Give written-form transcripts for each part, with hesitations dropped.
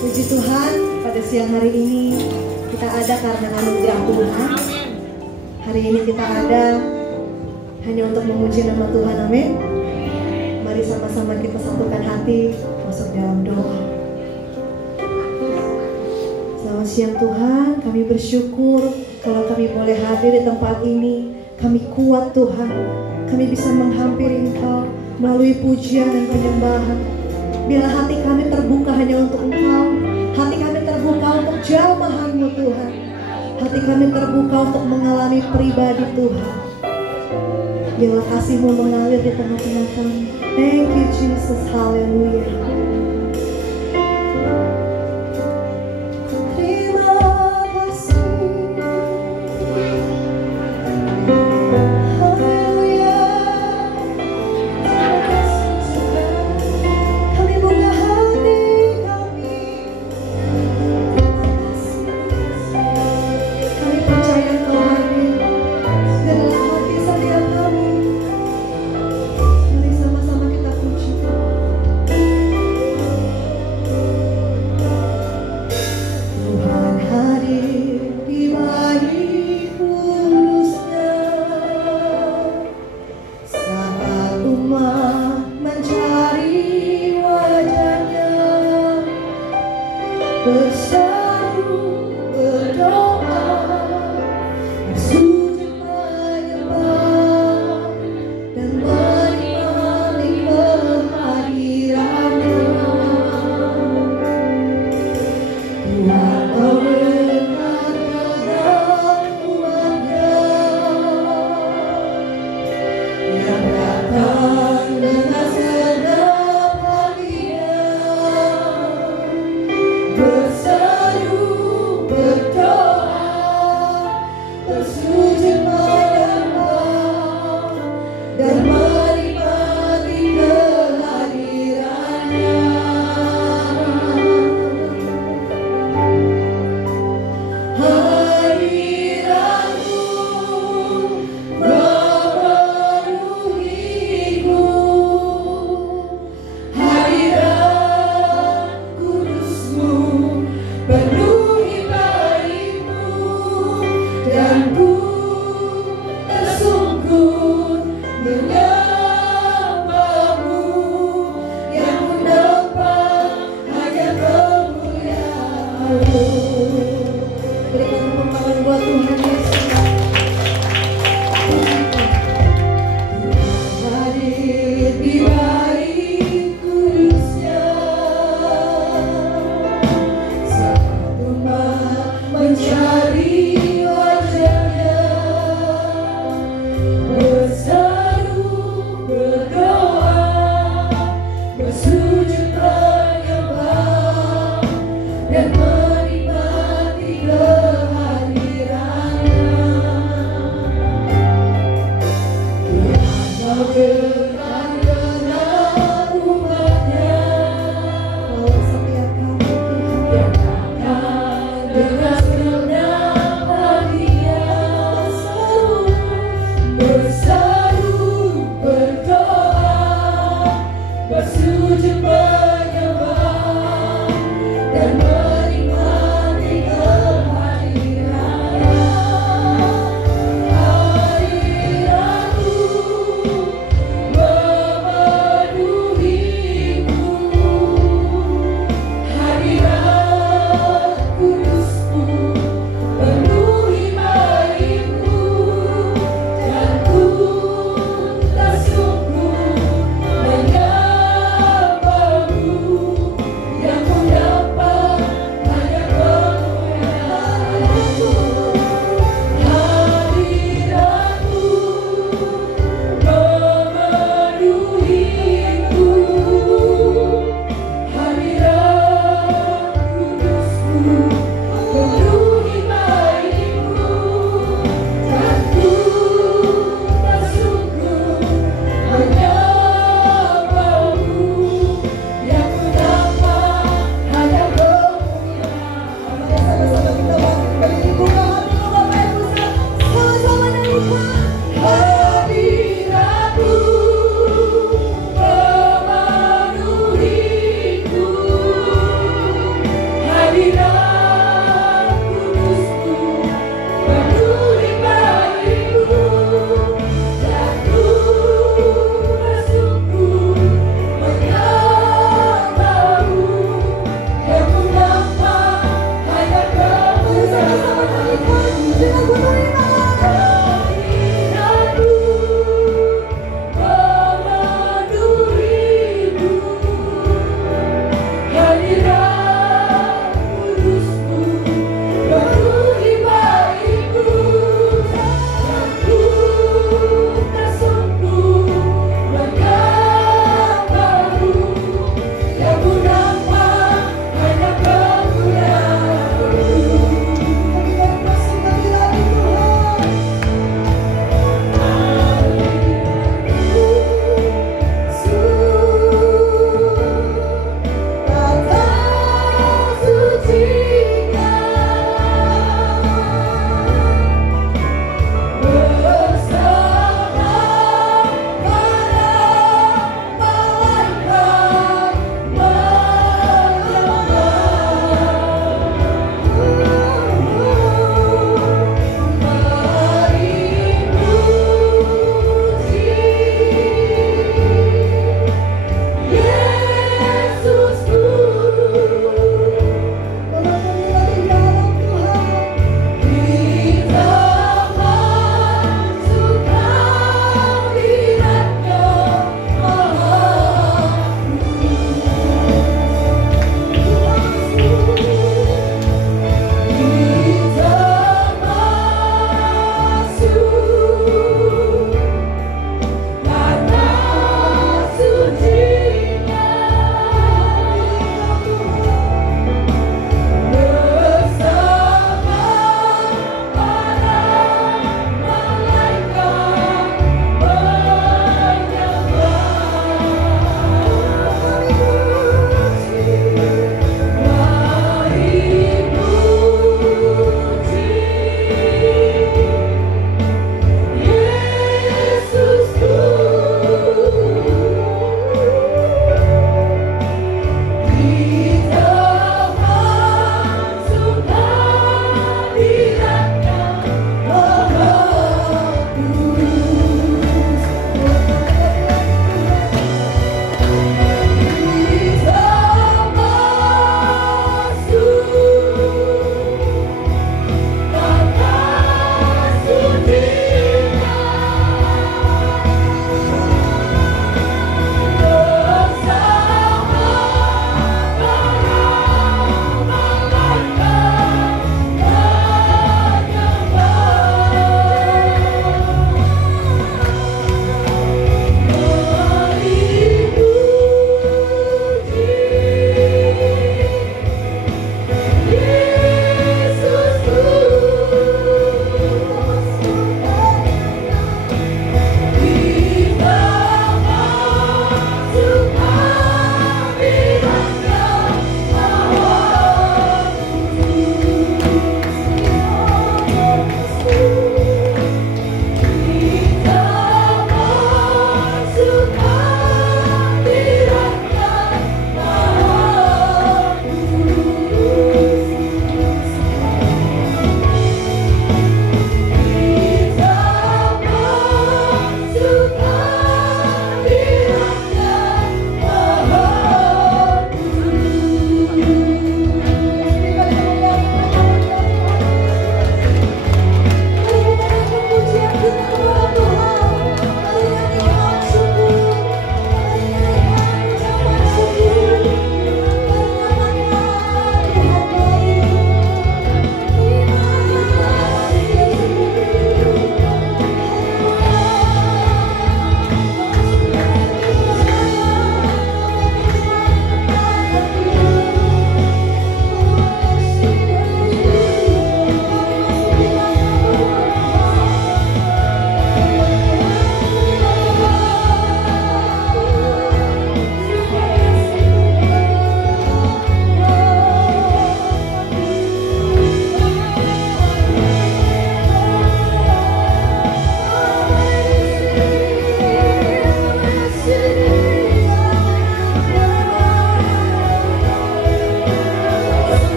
Puji Tuhan, pada siang hari ini kita ada karena anugerah Tuhan. Hari ini kita ada hanya untuk memuji nama Tuhan, amin. Mari sama-sama kita satukan hati, masuk dalam doa. Selamat siang Tuhan, kami bersyukur kalau kami boleh hadir di tempat ini. Kami kuat Tuhan, kami bisa menghampiri Engkau melalui pujian dan penyembahan. Bila hati kami terbuka hanya untuk Engkau, hati kami terbuka untuk jamahan-Mu Tuhan, hati kami terbuka untuk mengalami pribadi Tuhan. Bila kasih-Mu mengalir di tengah-tengah kami. Thank you Jesus, haleluya. Bersama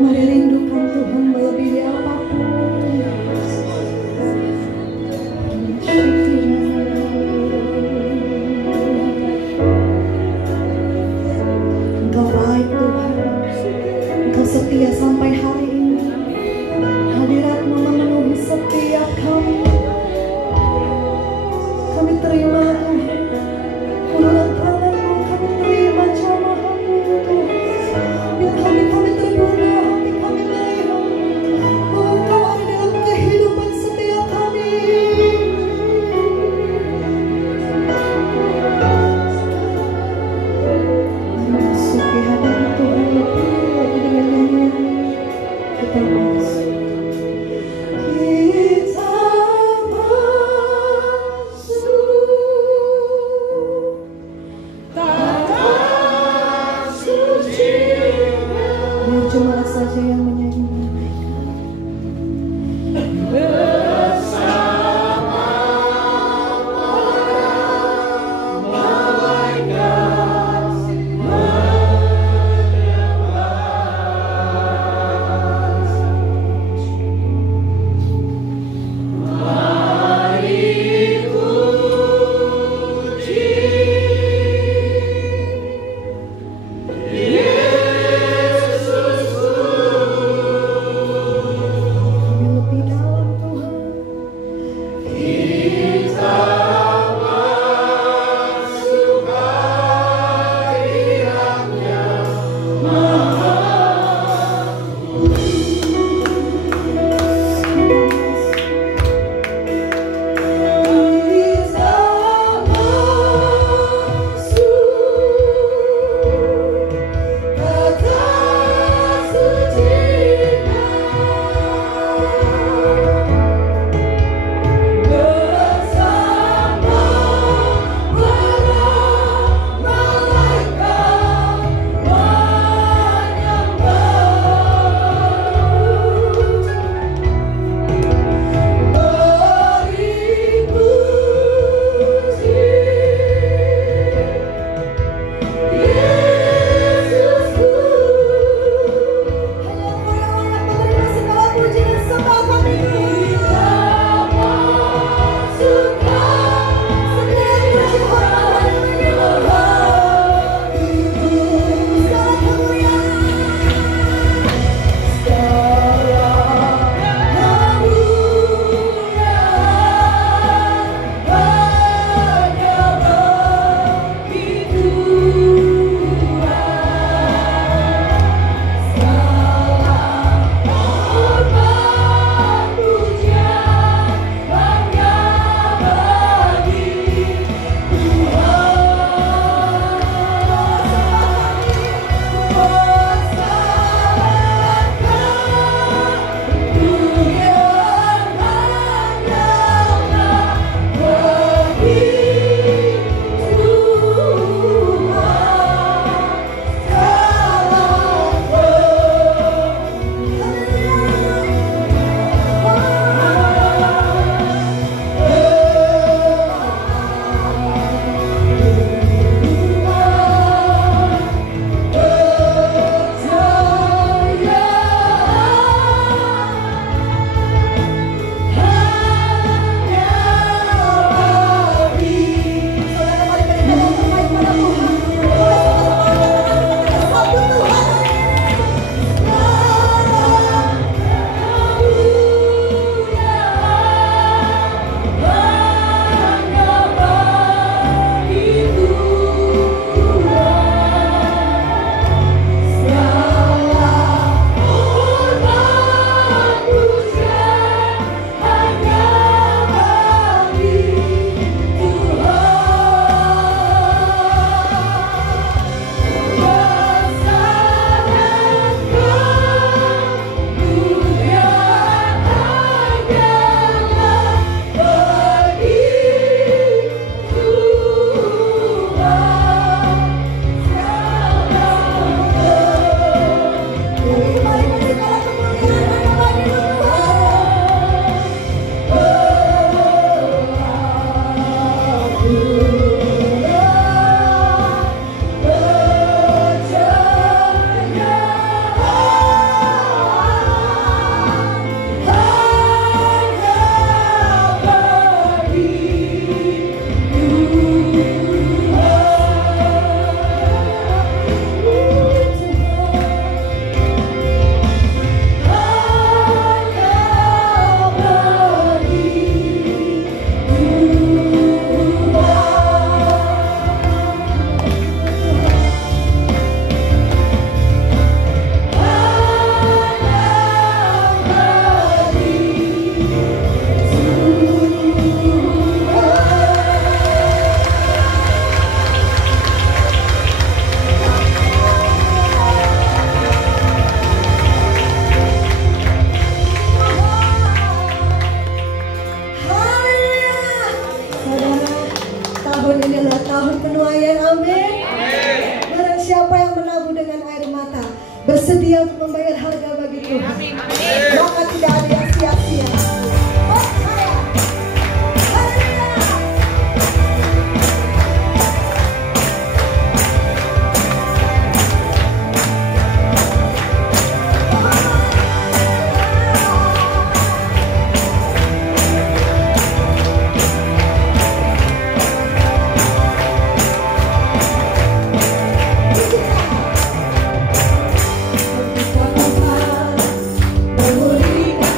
Mari rindukan Tuhan melebihi apapun. Engkau baik Tuhan, Engkau setia sampai hari ini. Hadirat-Mu memenuhi setiap kami. Kami terima Tuhan, uluran tangan-Mu, kami terima jamahan-Mu Tuhan. Biar hati kami terbunga, hati kami melihat sedia untuk membayar harga bagi Tuhan. Maka tidak ada yang sia-sia. Percaya. Haleluya. Memberikan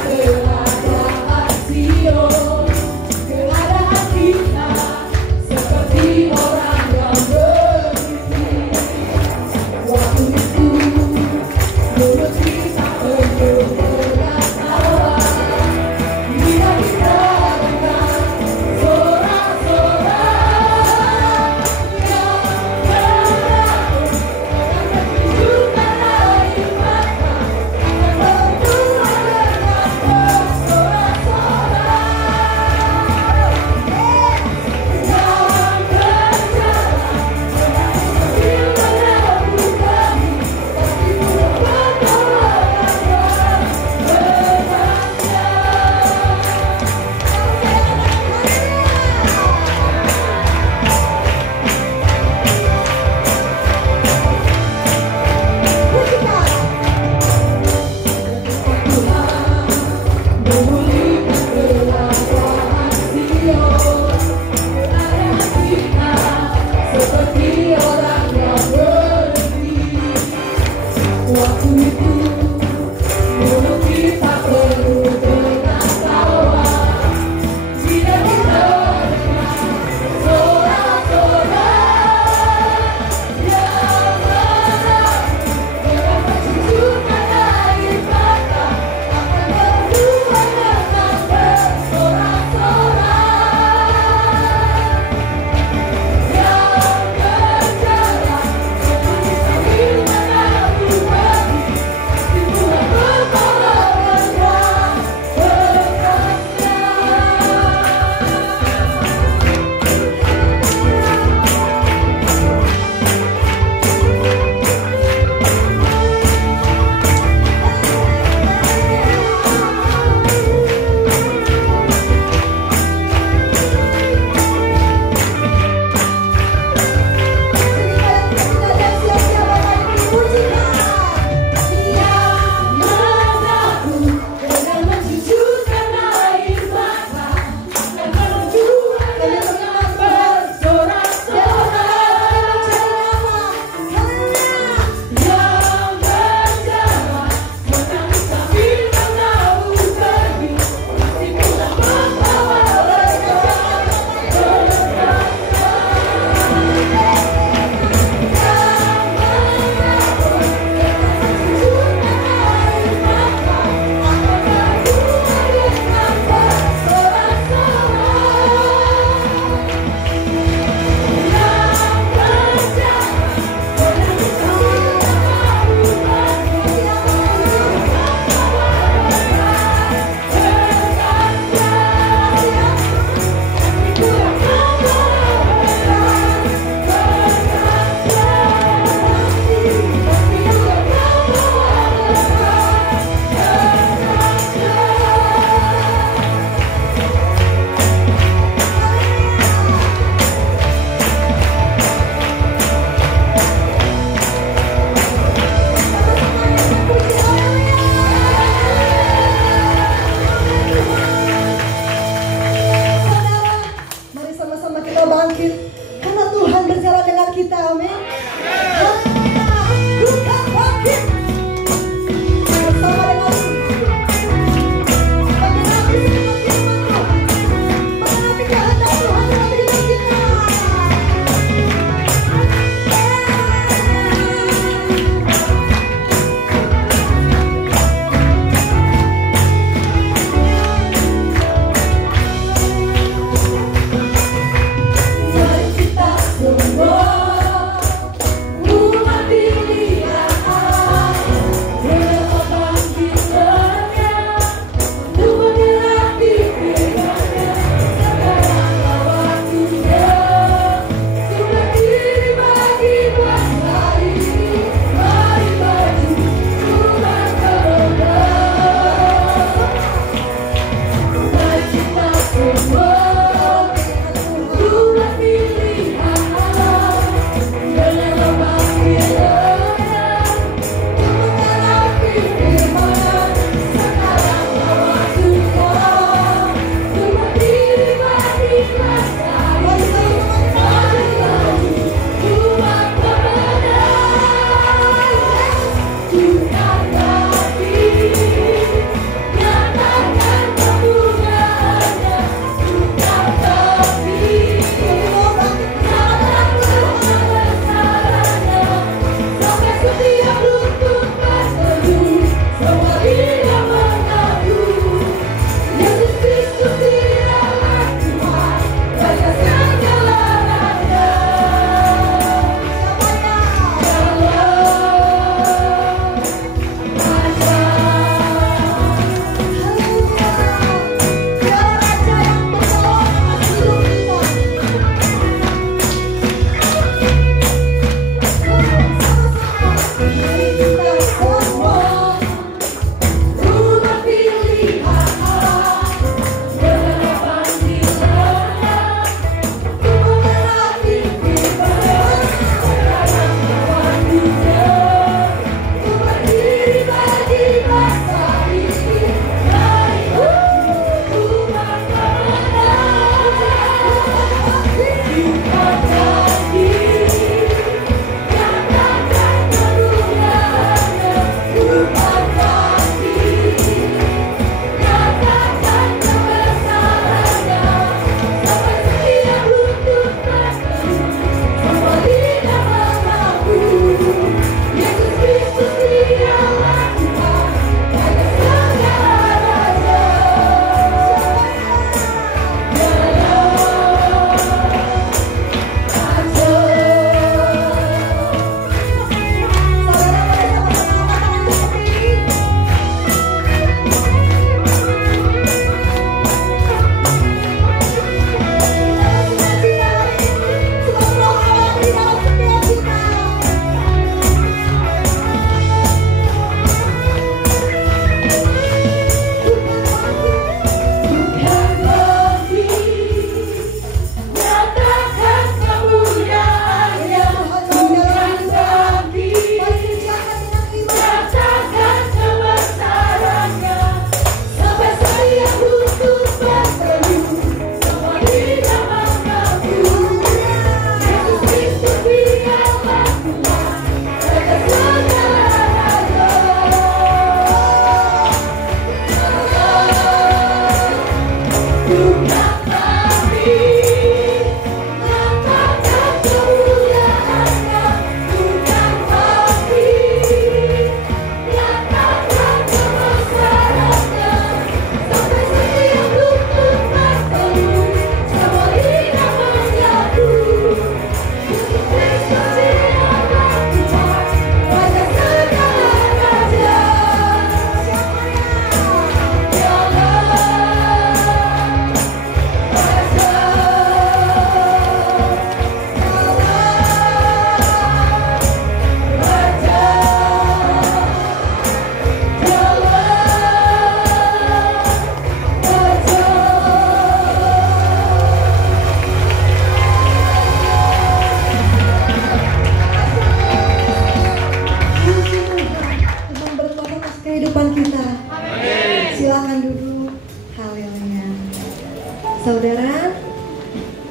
Saudara,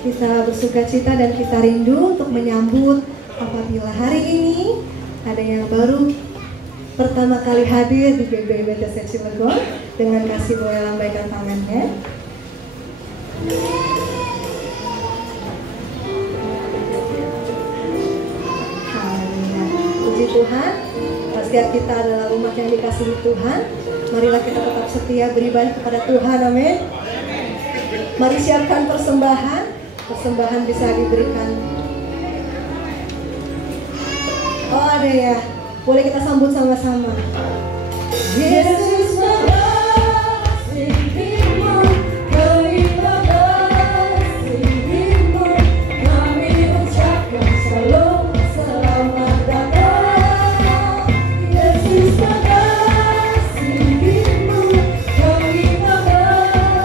kita bersuka cita dan kita rindu untuk menyambut apabila hari ini ada yang baru pertama kali hadir di GBI BTC Cilegon, dengan kasih boleh lambaikan tangannya. Haleluya. Puji Tuhan, setiap kita adalah umat yang dikasihi Tuhan. Marilah kita tetap setia beribadah kepada Tuhan, amin. Mari siapkan persembahan. Persembahan bisa diberikan. Oh, ada ya. Boleh kita sambut sama-sama. Yesus mengasihimu, kami mengasihimu, kami ucapkan shalom, selamat datang. Yesus mengasihimu, kami mengasihimu,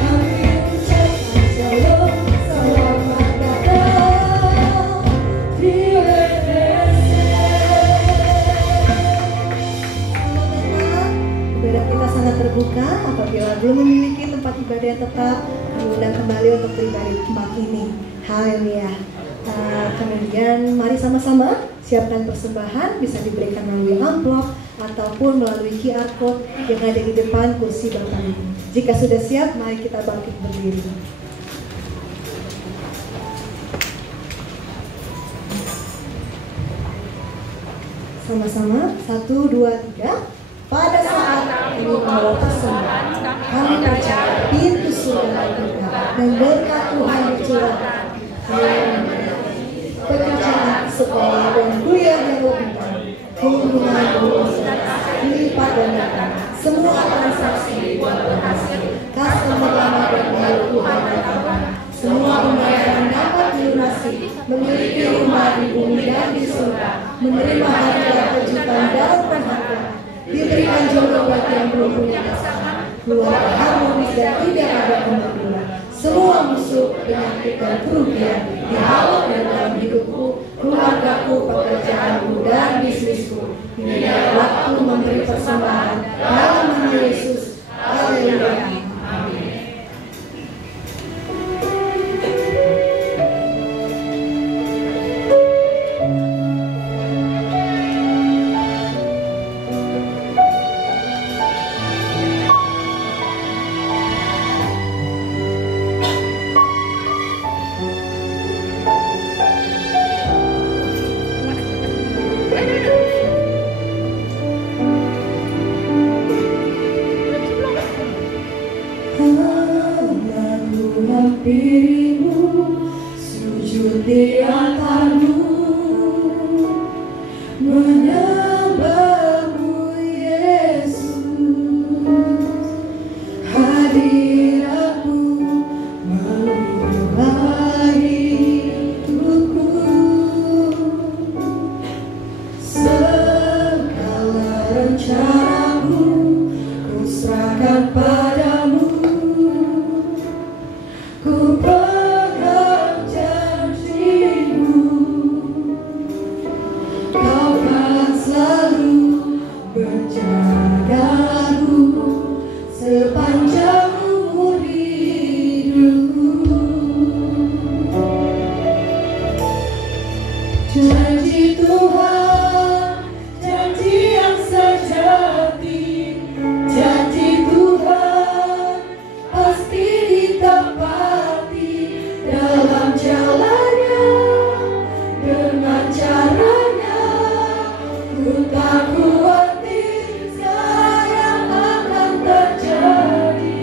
kami ucapkan shalom, selamat datang. Kita sangat terbuka. Apabila belum memiliki tempat ibadah yang tetap, kami undang kembali untuk beribadah di tempat ini. Haleluya. Kemudian mari sama-sama siapkan persembahan, bisa diberikan melalui amplop ataupun melalui QR code yang ada di depan kursi Bapak Ibu. Jika sudah siap, mari kita bangkit berdiri. Sama-sama, 1, 2, 3. Pada saat kami membawa persembahan, kami percaya pintu surga terbuka dan berkat Tuhan dicurahkan. Pekerjaan, sekolah, dan kuliah yang lebih baik, keuntungan dilipat gandakan, semua transaksi berhasil, customer lama dan baru Tuhan datangkan, semua pembayaran dapat dilunasi, memiliki rumah di bumi dan di surga, menerima hadiah kejutan dan penghargaan, diberikan jodoh bagi yang belum punya pasangan, keluarga harmonis dan tidak ada kemajuan. Semua musuh, penyakit dan kerugian dihalau dalam hidupku, keluargaku, pekerjaanku dan bisnisku. Ini adalah waktu memberi persembahan dalam nama Yesus. Haleluya. Amin. Dirimu sujud di altarmu, menyembahmu Yesus. Hadiratmu mengubah hidupku, segala rencanamu ku serahkan padamu. Ku pegang janjimu, kau kan selalu menjagaku sepanjang umur hidupku. Janji Tuhan, janji yang sejati, janji Tuhan pasti ditepati dalam jalannya, dengan caranya. Ku tak khawatir sayang akan terjadi.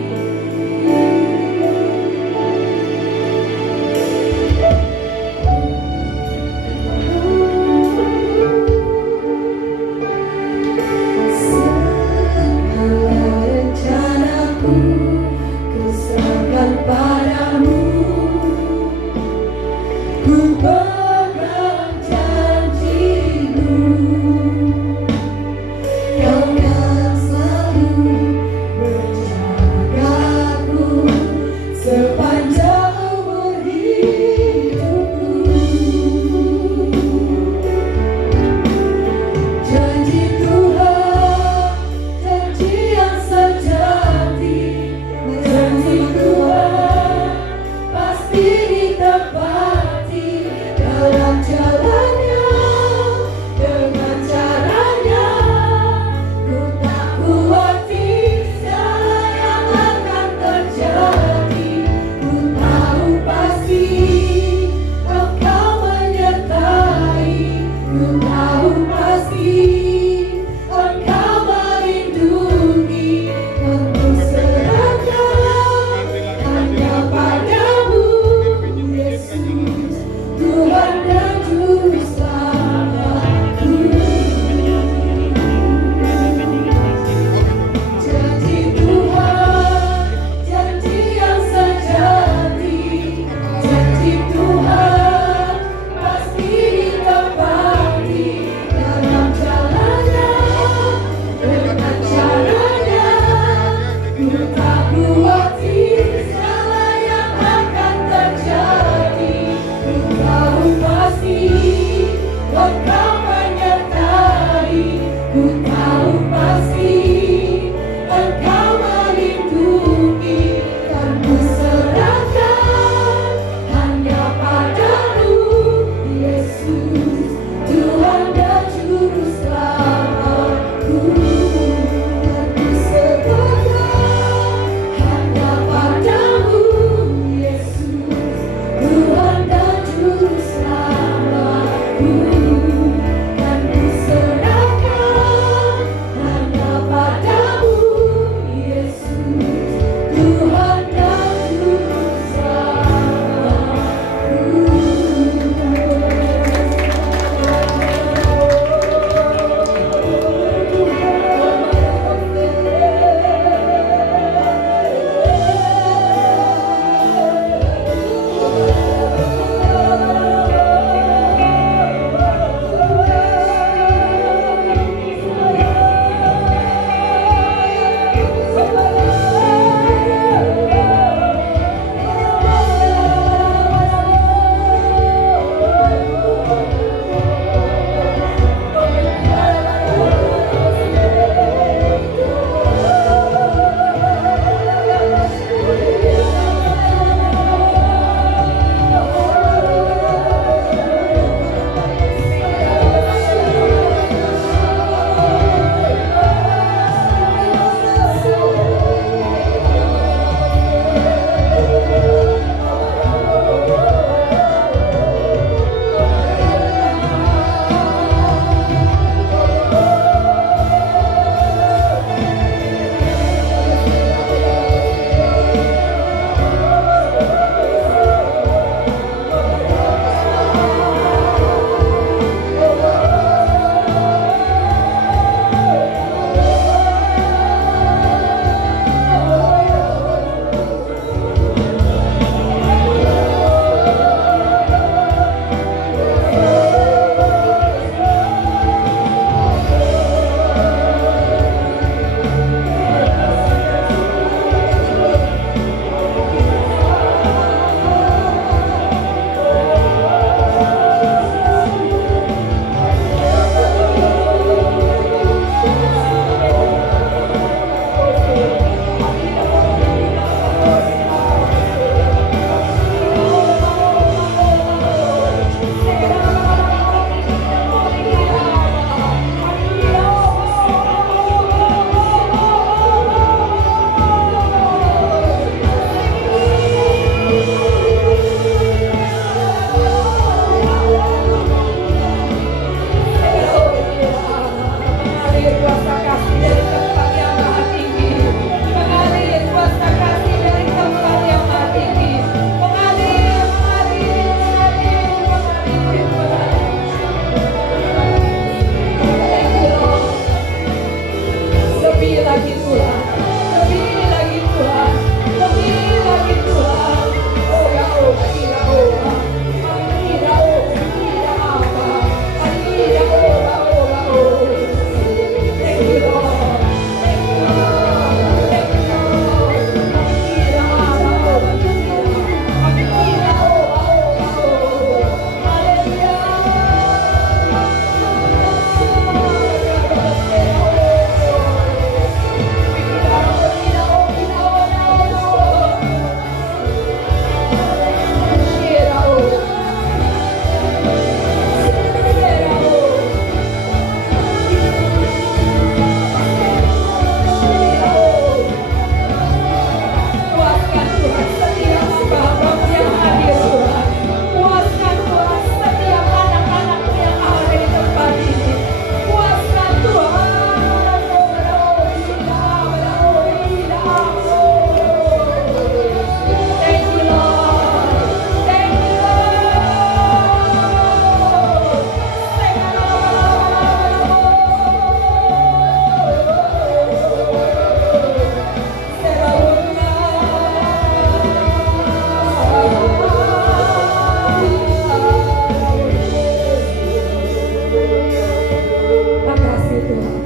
Tuhan.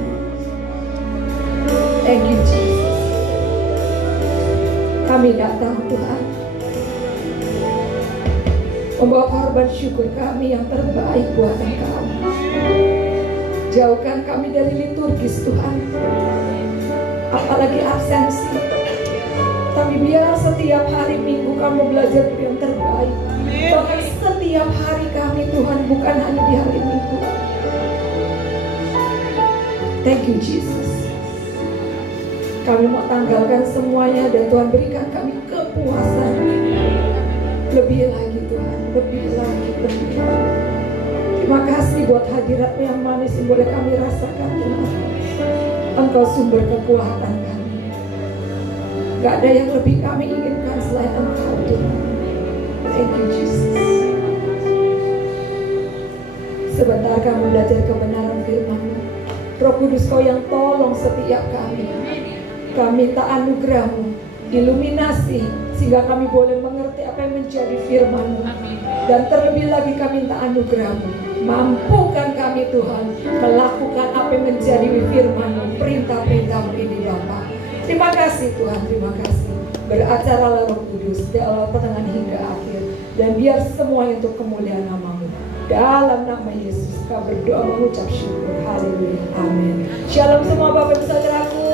Thank you Jesus. Kami datang Tuhan, membawa korban syukur kami yang terbaik buat Engkau. Jauhkan kami dari liturgis Tuhan, apalagi absensi. Tapi biar setiap hari Minggu kami belajar yang terbaik. Bahkan setiap hari kami Tuhan, bukan hanya di hari Minggu. Thank you Jesus. Kami mau tanggalkan semuanya dan Tuhan berikan kami kepuasan. Lebih lagi Tuhan, lebih lagi, lebih lagi. Terima kasih buat hadirat-Mu yang manis yang boleh kami rasakan Tuhan. Engkau sumber kekuatan kami. Gak ada yang lebih kami inginkan selain Engkau Tuhan. Thank you Jesus. Sebentar kami belajar kebenaran firman-Mu. Roh Kudus Kau yang tolong setiap kami. Kami minta anugerah-Mu, iluminasi, sehingga kami boleh mengerti apa yang menjadi firman-Mu. Dan terlebih lagi kami minta anugerah-Mu, mampukan kami Tuhan melakukan apa yang menjadi firman-Mu, perintah-perintah-Mu ini Bapa. Terima kasih Tuhan, terima kasih. Beracara Roh Kudus di awal, pertengahan hingga akhir. Dan biar semuanya untuk kemuliaan nama-Mu. Dalam nama Yesus kami berdoa mengucap syukur. Haleluya. Amin. Shalom semua Bapak Ibu Saudaraku.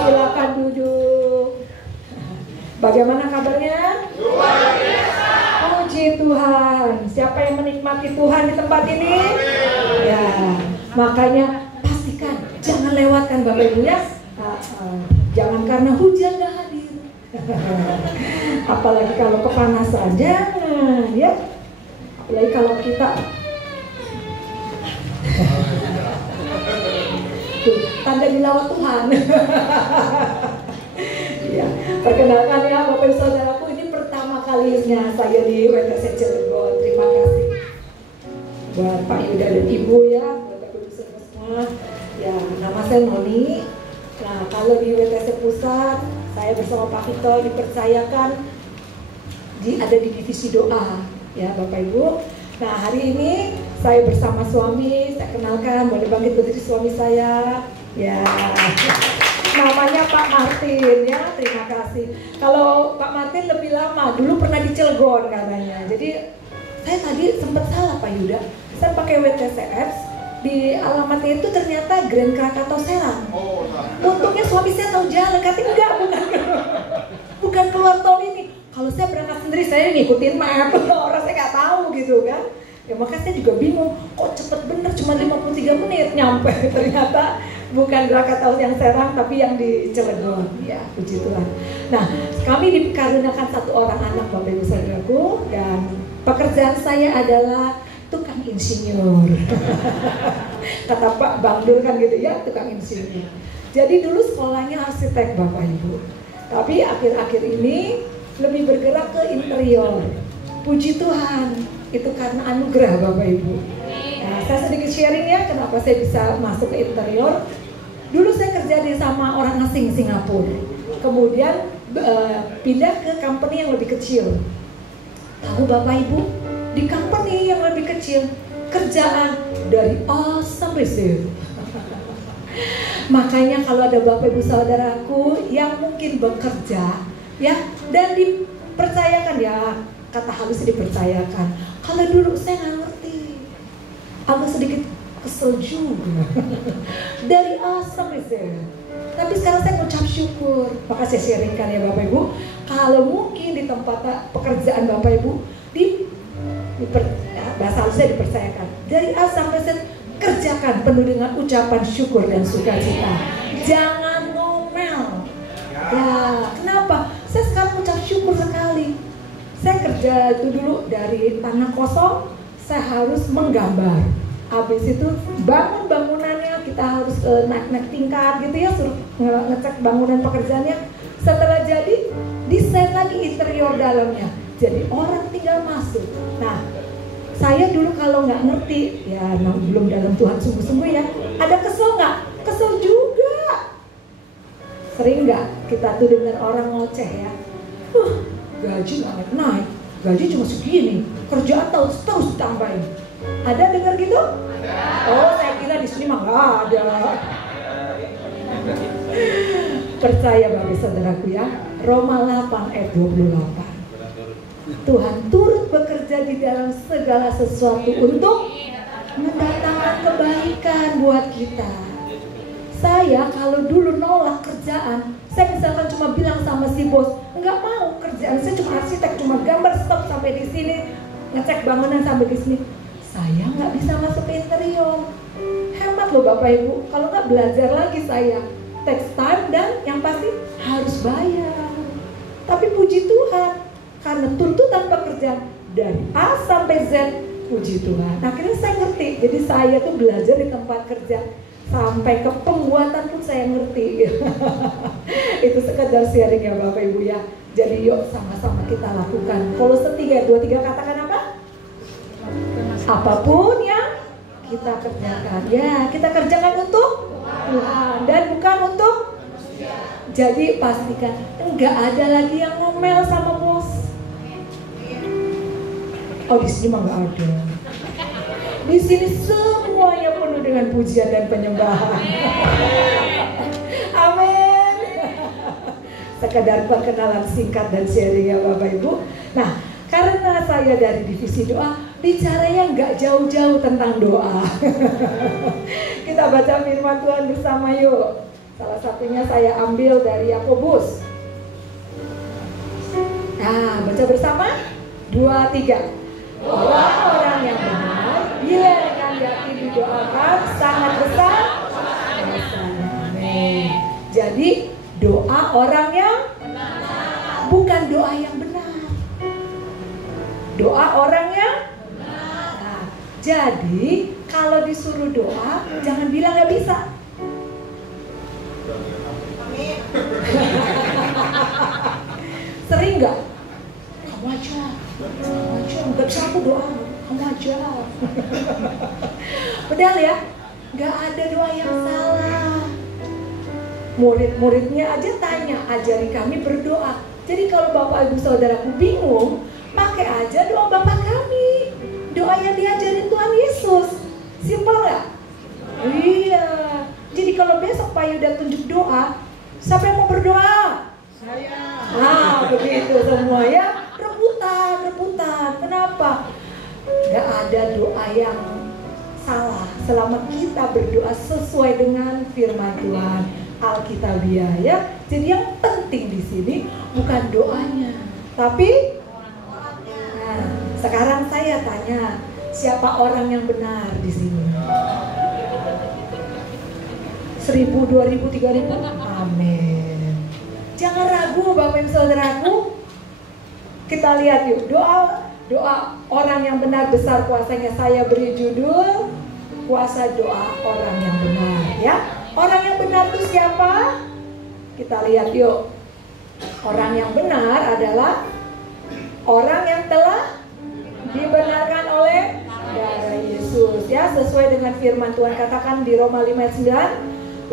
Silakan duduk. Bagaimana kabarnya? Luar biasa. Puji Tuhan. Siapa yang menikmati Tuhan di tempat ini? Ya, makanya pastikan jangan lewatkan Bapak Ibu ya. Jangan karena hujan gak hadir. Apalagi kalau kepanasan, jangan ya. Apalagi kalau kita tuh, tanda dilawat Tuhan. Ya, perkenalkan ya Bapak Ibu Saudaraku, ini pertama kalinya saya di WTC Cilegon. Terima kasih buat Pak Yuda dan Ibu ya, Bapak Ibu semua. Ya, nama saya Noni. Nah, kalau di WTC Pusat, saya bersama Pak Vito dipercayakan ada di divisi doa. Ya Bapak Ibu. Nah hari ini saya bersama suami, saya kenalkan, boleh bangkit berdiri suami saya. Ya, namanya Pak Martin ya, terima kasih. Kalau Pak Martin lebih lama, dulu pernah di Cilegon katanya. Jadi saya tadi sempat salah Pak Yuda. Saya pakai WTCF, di alamatnya itu ternyata Grand Krakatau Serang. Untungnya suami saya tahu jalan, katanya enggak, bukan keluar tol ini. Kalau saya berangkat sendiri, saya ngikutin map, orang saya nggak tahu gitu kan. Ya makanya saya juga bingung, kok cepet bener, cuma 53 menit nyampe. Ternyata bukan Krakatau yang Serang, tapi yang di Cilegon. Ya, puji Tuhan. Nah, kami dikaruniakan satu orang anak Bapak Ibu Saudaraku, dan pekerjaan saya adalah tukang insinyur. Kata Pak Bang Dur kan gitu ya, tukang insinyur. Jadi dulu sekolahnya arsitek Bapak Ibu. Tapi akhir-akhir ini lebih bergerak ke interior. Puji Tuhan, itu karena anugerah Bapak Ibu. Nah, saya sedikit sharing ya, kenapa saya bisa masuk ke interior. Dulu saya kerja di sama orang asing Singapura. Kemudian pindah ke company yang lebih kecil. Tahu Bapak Ibu, di company yang lebih kecil, kerjaan dari A sampai Z. Makanya kalau ada Bapak Ibu Saudaraku yang mungkin bekerja ya, dan dipercayakan ya, kata halus dipercayakan. Kalau dulu saya nggak ngerti, agak sedikit kesel juga. Dari A sampai Z. Tapi sekarang saya mengucap syukur. Maka saya sharingkan ya Bapak Ibu, kalau mungkin di tempat pekerjaan Bapak Ibu bahasa halusnya dipercayakan, dari A sampai Z kerjakan penuh dengan ucapan syukur dan sukacita. Jangan ngomel. Ya, kenapa? Saya sekarang ucap syukur sekali. Saya kerja itu dulu dari tanah kosong, saya harus menggambar. Habis itu bangun bangunannya, kita harus naik tingkat gitu ya, suruh ngecek bangunan pekerjaannya. Setelah jadi, desain lagi interior dalamnya. Jadi orang tinggal masuk. Nah, saya dulu kalau nggak ngerti, ya belum dalam Tuhan sungguh-sungguh ya, ada kesel nggak? Kesel juga. Sering nggak kita tuh dengan orang ngoceh ya, gaji nggak naik, gaji cuma segini, kerjaan terus ditambahin. Ada dengar gitu? Oh, saya kira di sini mah nggak ada. Percaya bagi saudaraku ya, Roma 8 ayat 28. Tuhan turut bekerja di dalam segala sesuatu untuk mendatangkan kebaikan buat kita. Saya kalau dulu nolak kerjaan, saya misalkan cuma bilang sama si bos, nggak mau kerjaan, saya cuma arsitek, cuma gambar stop sampai di sini, ngecek bangunan sampai di sini. Saya nggak bisa masuk ke interior. Hemat loh Bapak Ibu, kalau nggak belajar lagi saya. Takes time dan yang pasti harus bayar. Tapi puji Tuhan, karena tuntutan pekerjaan dari A sampai Z, puji Tuhan. Akhirnya saya ngerti, jadi saya tuh belajar di tempat kerja. Sampai ke pembuatan pun saya ngerti. Itu sekedar sharing ya Bapak Ibu ya. Jadi yuk sama-sama kita lakukan. Kolose 3:23 katakan apa? Apapun yang kita kerjakan, ya kita kerjakan untuk Tuhan dan bukan untuk. Jadi pastikan enggak ada lagi yang ngomel sama bos. Oh di sini mah enggak ada. Di sini semuanya penuh dengan pujian dan penyembahan. Amin. Sekedar perkenalan singkat dan sharing ya Bapak Ibu. Nah, karena saya dari divisi doa, bicaranya nggak jauh-jauh tentang doa. Kita baca firman Tuhan bersama yuk. Salah satunya saya ambil dari Yakobus. Nah, baca bersama. 2, 3. Orang-orang yang benar, bila dengan yakin didoakan, sangat besar. Amin. Jadi doa orang yang bukan doa yang benar. Doa orang yang nah, jadi kalau disuruh doa, jangan bilang nggak bisa. Sering nggak? Kamu aja, nggak bisa aku doa, kamu aja. Padahal ya, nggak ada doa yang salah. Murid-muridnya aja tanya, ajari kami berdoa. Jadi kalau Bapak Ibu Saudaraku bingung, pakai aja doa Bapak kami, doa yang diajarin Tuhan Yesus. Simpel nggak? Iya. Jadi kalau besok Pak Yuda tunjuk doa, siapa yang mau berdoa? Saya. Nah, begitu semua ya. Rebutan. Kenapa? Gak ada doa yang salah selama kita berdoa sesuai dengan firman Tuhan, Alkitabiah ya. Jadi yang penting di sini bukan doanya, tapi nah, sekarang saya tanya, siapa orang yang benar di sini? 1000, 2000, 3000? Amin. Jangan ragu Bapak Ibu Saudaraku. Kita lihat yuk, doa orang yang benar besar kuasanya. Saya beri judul kuasa doa orang yang benar ya. Orang yang benar itu siapa? Kita lihat yuk. Orang yang benar adalah orang yang telah dibenarkan oleh darah Yesus ya, sesuai dengan firman Tuhan katakan di Roma 5 ayat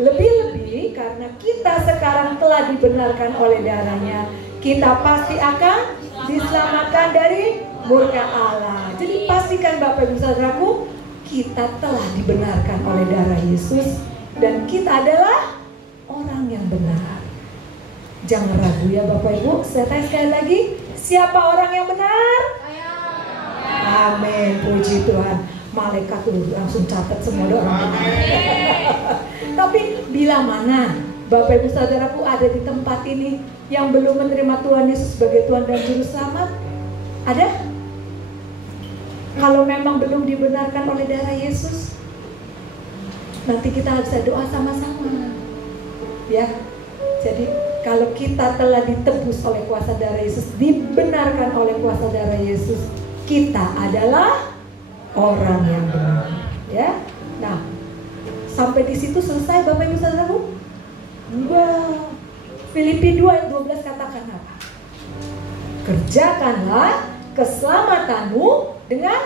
9. Lebih-lebih karena kita sekarang telah dibenarkan oleh darahnya, kita pasti akan diselamatkan dari murka Allah. Jadi pastikan Bapak Ibu Saudaraku, kita telah dibenarkan oleh darah Yesus dan kita adalah orang yang benar. Jangan ragu ya Bapak Ibu. Saya tanya sekali lagi, siapa orang yang benar? Amin, puji Tuhan. Malaikat tuh langsung catat semua orang benar. Tapi bila mana Bapak Ibu Saudaraku ada di tempat ini yang belum menerima Tuhan Yesus sebagai Tuhan dan Juru Selamat? Ada? Kalau memang belum dibenarkan oleh darah Yesus, nanti kita bisa doa sama-sama. Ya. Jadi kalau kita telah ditebus oleh kuasa darah Yesus, dibenarkan oleh kuasa darah Yesus, kita adalah orang yang benar. Ya. Nah, sampai di situ selesai Bapak Ibu Saudaraku? Enggak. Filipi 2 ayat 12 katakan apa? Kerjakanlah keselamatanmu dengan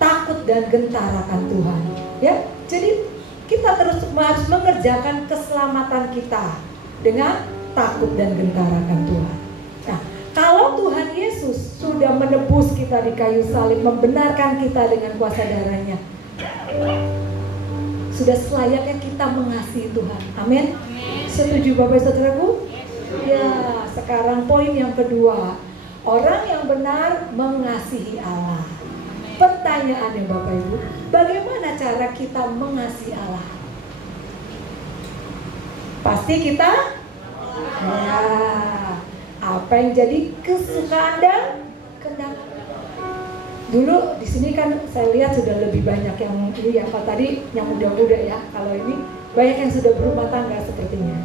takut dan gentar akan Tuhan. Ya, jadi kita terus harus mengerjakan keselamatan kita dengan takut dan gentar akan Tuhan. Nah, kalau Tuhan Yesus sudah menebus kita di kayu salib, membenarkan kita dengan kuasa darahnya, Sudah selayaknya kita mengasihi Tuhan. Amin. Setuju Bapak Saudaraku? Ya, sekarang poin yang kedua. Orang yang benar mengasihi Allah. Pertanyaannya Bapak Ibu, bagaimana cara kita mengasihi Allah? Pasti kita ya, apa yang jadi kesukaan dan kehendak. Dulu di sini kan saya lihat sudah lebih banyak yang ini apa tadi yang muda-muda ya. Kalau ini banyak yang sudah berumah tangga sepertinya.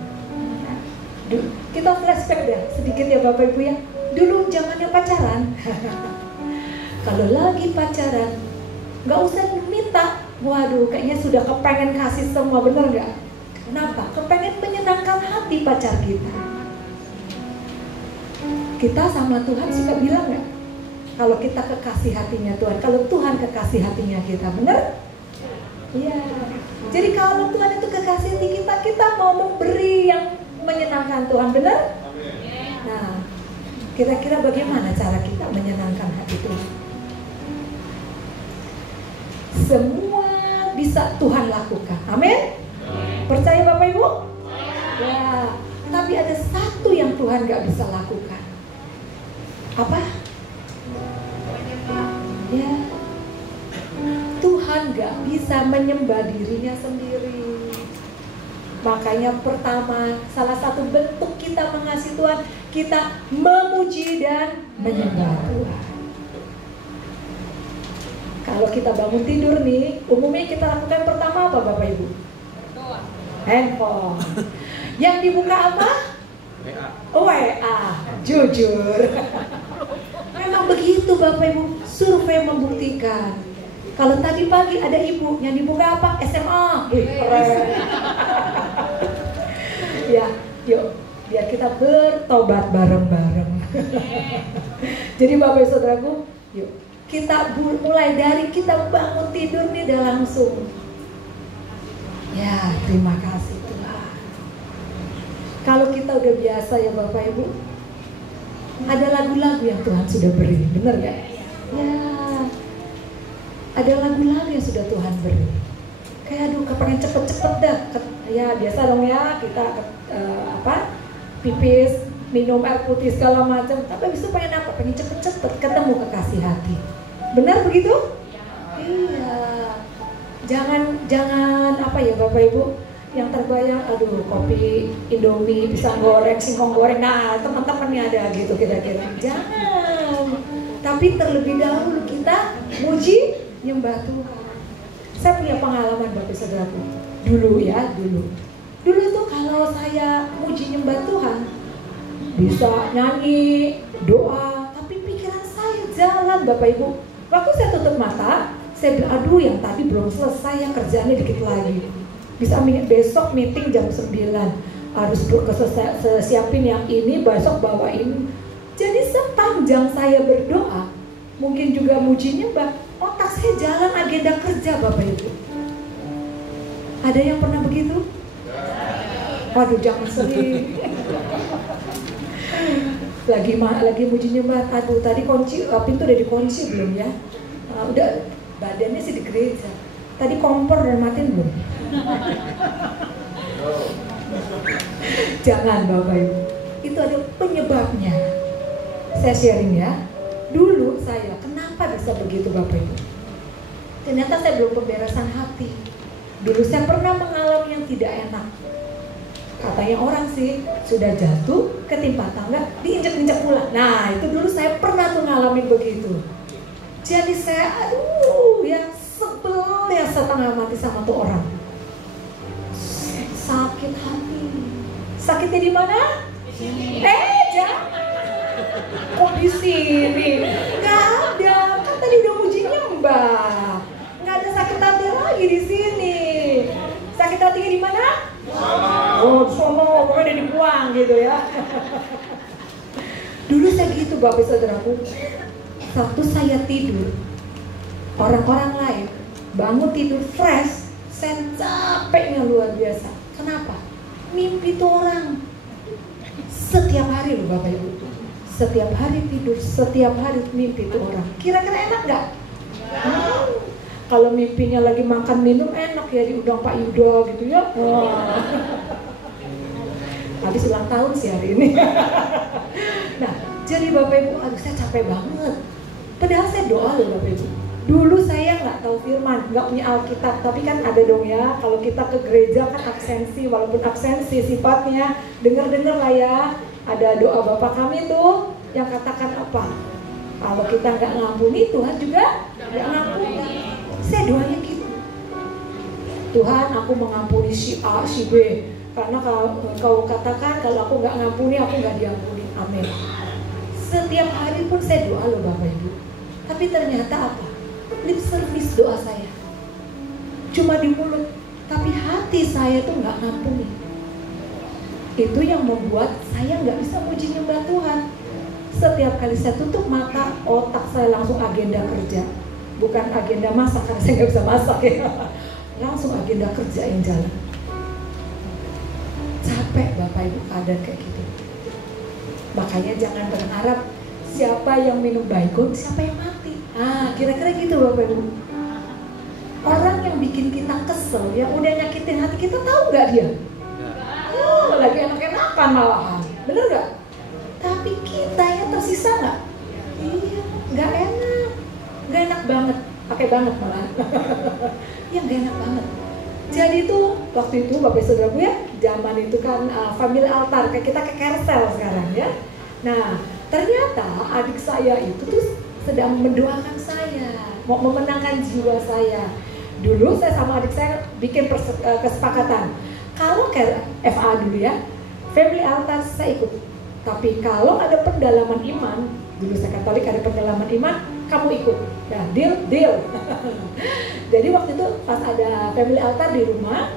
Kita flashback deh sedikit ya Bapak Ibu ya. Dulu zamannya pacaran. Kalau lagi pacaran, nggak usah minta. Waduh, kayaknya sudah kepengen kasih semua, bener nggak? Kenapa? Kepengen menyenangkan hati pacar kita. Kita sama Tuhan suka bilang nggak? Kalau kita kekasih hatinya Tuhan, kalau Tuhan kekasih hatinya kita, bener? Iya. Jadi kalau Tuhan itu kekasih hati kita, kita mau memberi yang menyenangkan Tuhan, bener? Nah, kira-kira bagaimana cara kita menyenangkan hati Tuhan? Semua bisa Tuhan lakukan. Amin. Percaya Bapak Ibu? Ya. Tapi ada satu yang Tuhan gak bisa lakukan. Apa? Ya. Tuhan gak bisa menyembah dirinya sendiri. Makanya pertama, salah satu bentuk kita mengasihi Tuhan, kita memuji dan menyembah Tuhan. Kalau kita bangun tidur nih, umumnya kita lakukan pertama apa Bapak Ibu? Handphone. Yang dibuka apa? WA. Jujur. Memang begitu Bapak Ibu. Survei membuktikan. Kalau tadi pagi ada ibu yang dibuka apa? SMA. Ya, yuk biar kita bertobat bareng-bareng. Jadi Bapak Ibu Saudaraku, yuk kita mulai dari kita bangun tidur nih udah langsung. Ya, terima kasih Tuhan. Kalau kita udah biasa ya Bapak Ibu, ada lagu-lagu yang Tuhan sudah beri, bener gak? Ya, ada lagu-lagu yang sudah Tuhan beri. Kayak aduh, kepengen cepet-cepet dah. Ya biasa dong ya, kita pipis, minum air putih segala macam. Tapi habis itu pengen apa? Pengen cepet-cepet ketemu kekasih hati. Benar begitu? Iya. Jangan apa ya Bapak Ibu, yang terbayang, aduh kopi Indomie, pisang goreng, singkong goreng. Nah teman-temannya ada gitu kira-kira. Jangan. Tapi terlebih dahulu kita muji, nyembah Tuhan. Saya punya pengalaman Bapak Saudaraku. Dulu tuh kalau saya muji nyembah Tuhan, bisa nyanyi, doa, tapi pikiran saya jalan Bapak Ibu. Waktu saya tutup mata, saya bilang, aduh yang tadi belum selesai, yang kerjaannya dikit lagi. Bisa besok meeting jam 9, harus siapin yang ini, besok bawain. Jadi sepanjang saya berdoa, mungkin juga muji nyembah, otak saya jalan agenda kerja Bapak Ibu. Ada yang pernah begitu? Waduh jangan sedih. Lagi muji nyembah, aduh tadi pintu udah dikunci belum ya? Udah, badannya sih di gereja. Tadi kompor dan matiin belum? Jangan Bapak Ibu. Itu ada penyebabnya. Saya sharing ya. Dulu saya, kenapa bisa begitu Bapak Ibu? Ternyata saya belum pemberesan hati. Dulu saya pernah mengalami yang tidak enak. Katanya orang sih, sudah jatuh, ketimpa tangga, diinjak-injak pula. Nah itu dulu saya pernah tuh ngalamin begitu. Jadi saya, aduh ya sebel ya setengah mati sama tuh orang. Sakit hati. Sakitnya di mana? Jangan. Kok di sini? Nggak ada. Kan tadi udah muji nyembah. Nggak ada sakit hati lagi di sini. Sakit hatinya di mana? Oh, sono, pokoknya dibuang gitu ya. Dulu saya gitu Bapak Saudaraku. Waktu saya tidur, orang-orang lain bangun tidur fresh, saya capeknya luar biasa. Kenapa? Mimpi tuh orang. Setiap hari loh Bapak Ibu. Setiap hari tidur, setiap hari mimpi tuh orang. Kira-kira enak gak? Kalau mimpinya lagi makan minum enak ya diundang Pak Yuda gitu ya. Wah. Habis ulang tahun sih hari ini. Nah, jadi Bapak Ibu, aduh saya capek banget. Padahal saya doa loh Bapak Ibu. Dulu saya nggak tahu firman, nggak punya Alkitab, tapi kan ada dong ya. Kalau kita ke gereja kan absensi, walaupun absensi sifatnya, dengar-dengar lah ya. Ada doa Bapak kami tuh yang katakan apa? Kalau kita nggak ngampuni, Tuhan juga nggak ngampuni. Saya doanya gitu. Tuhan, aku mengampuni si A, si B. Karena kalau kau katakan kalau aku nggak ngampuni, aku nggak diampuni. Amin. Setiap hari pun saya doa loh Bapak Ibu. Tapi ternyata apa? Lip service doa saya. Cuma di mulut. Tapi hati saya tuh nggak ngampuni. Itu yang membuat saya nggak bisa puji nyembah Tuhan. Setiap kali saya tutup mata, otak saya langsung agenda kerja. Bukan agenda masak, karena saya nggak bisa masak ya. Langsung agenda kerja yang jalan. Capek Bapak Ibu keadaan kayak gitu. Makanya jangan berharap siapa yang minum baygon, siapa yang mati. Kira-kira gitu Bapak Ibu. Orang yang bikin kita kesel, yang udah nyakitin hati kita, tahu nggak dia? Lagi enak-enakan malahan, bener nggak? Tapi kita yang tersisa nggak? Iya, nggak enak banget, pakai banget malah. Ya nggak enak banget. Jadi itu waktu itu Bapak Saudara ya, zaman itu kan family altar, kayak kita ke carousel sekarang ya. Nah ternyata adik saya itu tuh sedang mendoakan saya, mau memenangkan jiwa saya. Dulu saya sama adik saya bikin kesepakatan, kalau kayak FA dulu ya, family altar saya ikut. Tapi kalau ada pendalaman iman, dulu saya Katolik ada pendalaman iman, kamu ikut. Ya, deal. Jadi waktu itu pas ada family altar di rumah,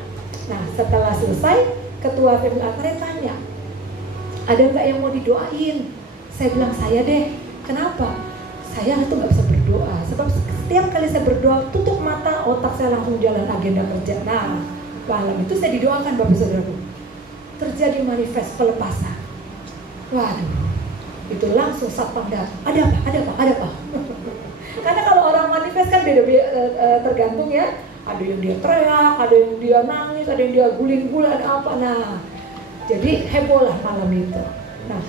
nah setelah selesai, ketua family altarnya tanya, ada nggak yang mau didoain? Saya bilang saya deh. Kenapa? Saya itu nggak bisa berdoa. Sebab setiap kali saya berdoa, tutup mata, otak saya langsung jalan agenda kerja. Nah, malam itu saya didoakan Bapak Saudaraku. Terjadi manifest pelepasan. Waduh, itu langsung satpam datang. Ada apa? Karena kalau orang manifest kan beda-beda, tergantung ya. Ada yang dia teriak, ada yang dia nangis, ada yang dia guling-guling, ada apa. Nah, jadi heboh lah malam itu. Nah,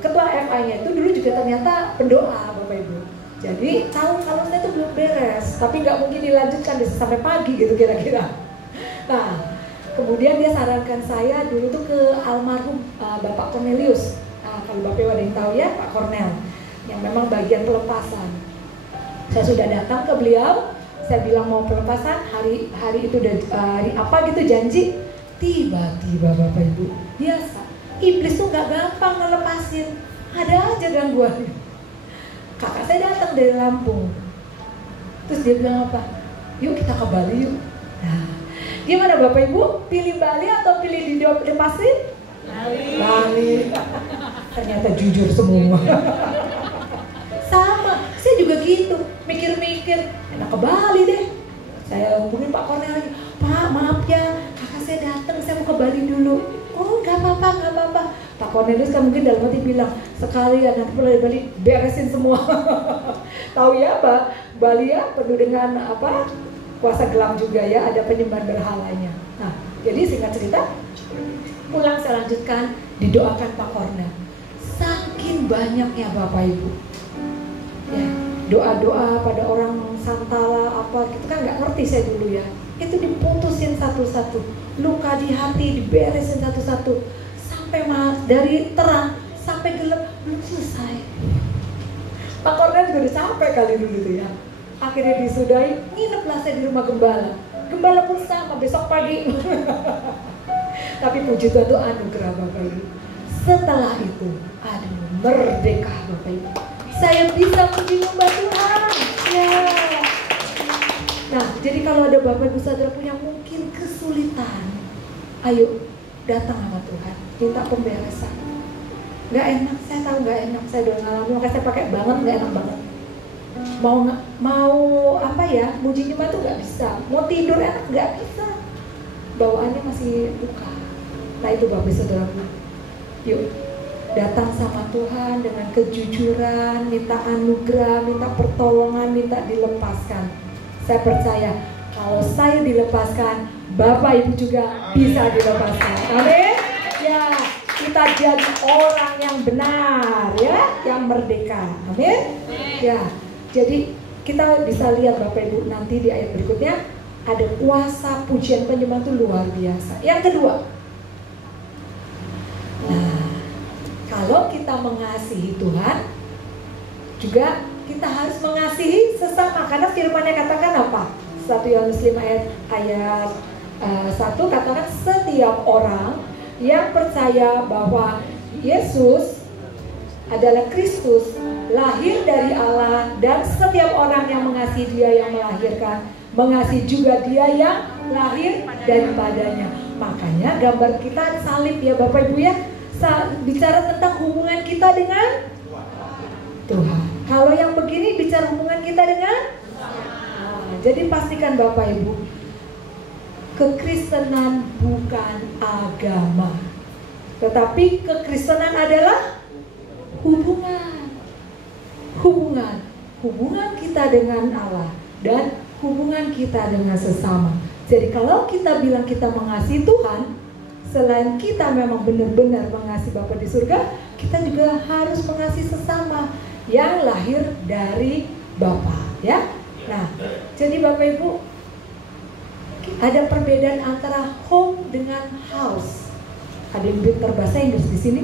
ketua FA-nya itu dulu juga ternyata pendoa Bapak Ibu. Jadi tahu kalau saya itu belum beres, tapi nggak mungkin dilanjutkan sampai pagi gitu kira-kira. Nah, kemudian dia sarankan saya dulu tuh ke almarhum Bapak Cornelius. Nah, kalau Bapak Ibu ada yang tahu ya, Pak Cornel, yang memang bagian pelepasan. Saya sudah datang ke beliau, saya bilang mau pelepasan, hari itu udah hari apa gitu janji. Tiba-tiba Bapak Ibu, biasa, iblis tuh gak gampang ngelepasin, ada aja gangguannya. Kakak saya datang dari Lampung, terus dia bilang apa? Yuk kita ke Bali yuk. Nah, gimana Bapak Ibu? Pilih Bali atau pilih dilepasin? Bali. Ternyata jujur semua. Sama, saya juga gitu, mikir-mikir, enak ke Bali deh. Saya hubungin Pak Cornel lagi, Pak maaf ya, kakak saya datang, saya mau ke Bali dulu. Oh nggak apa-apa. Pak Cornelius kan mungkin dalam hati bilang, sekali ya nanti pulang dari Bali beresin semua. Tahu ya Pak, Bali ya penuh dengan apa, kuasa gelap juga ya, ada penyembahan berhalanya. Nah jadi singkat cerita, pulang saya lanjutkan, didoakan Pak Cornel. Saking banyaknya Bapak Ibu, ya doa-doa pada orang Santala apa gitu kan nggak ngerti saya dulu ya. Itu diputusin satu-satu, luka di hati diberesin satu-satu, sampai dari terang sampai gelap belum selesai. Pak Cornel juga udah capek kali dulu tuh ya. Akhirnya disudahi, ngineplah saya di rumah gembala. Gembala pun sama besok pagi. Tapi puji Tuhan itu anugerah Bapak Ibu. Setelah itu, aduh merdeka Bapak Ibu. Saya bisa puji nyembah Tuhan. Ya. Nah, jadi kalau ada Bapak Ibu Saudara punya mungkin kesulitan, ayo datang sama Tuhan, minta pemberesan. Gak enak, saya tahu gak enak, saya udah ngalamin, makanya saya pakai banget, gak enak banget. Mau apa ya, muji nyembah tuh gak bisa, mau tidur enak gak bisa, bawaannya masih luka. Nah itu Bapak Saudara, yuk datang sama Tuhan dengan kejujuran, minta anugerah, minta pertolongan, minta dilepaskan. Saya percaya kalau saya dilepaskan, Bapak Ibu juga bisa dilepaskan. Amin. Ya, kita jadi orang yang benar ya, yang merdeka. Amin. Ya, jadi kita bisa lihat Bapak Ibu nanti di ayat berikutnya ada kuasa pujian penyembahan itu luar biasa. Yang kedua, nah, kalau kita mengasihi Tuhan, juga kita harus mengasihi sesama. Karena firman-Nya katakan apa? 1 Yohanes 5 ayat 1 katakan setiap orang yang percaya bahwa Yesus adalah Kristus, lahir dari Allah, dan setiap orang yang mengasihi Dia yang melahirkan, mengasihi juga Dia yang lahir daripadanya. Makanya gambar kita ada salib ya Bapak Ibu ya, bicara tentang hubungan kita dengan Tuhan. Kalau yang begini bicara hubungan kita dengan jadi pastikan Bapak Ibu, kekristenan bukan agama, tetapi kekristenan adalah hubungan kita dengan Allah dan hubungan kita dengan sesama. Jadi kalau kita bilang kita mengasihi Tuhan, selain kita memang benar-benar mengasihi Bapa di surga, kita juga harus mengasihi sesama yang lahir dari Bapa, ya. Nah, jadi Bapak Ibu, ada perbedaan antara home dengan house. Ada yang pintar bahasa Inggris di sini?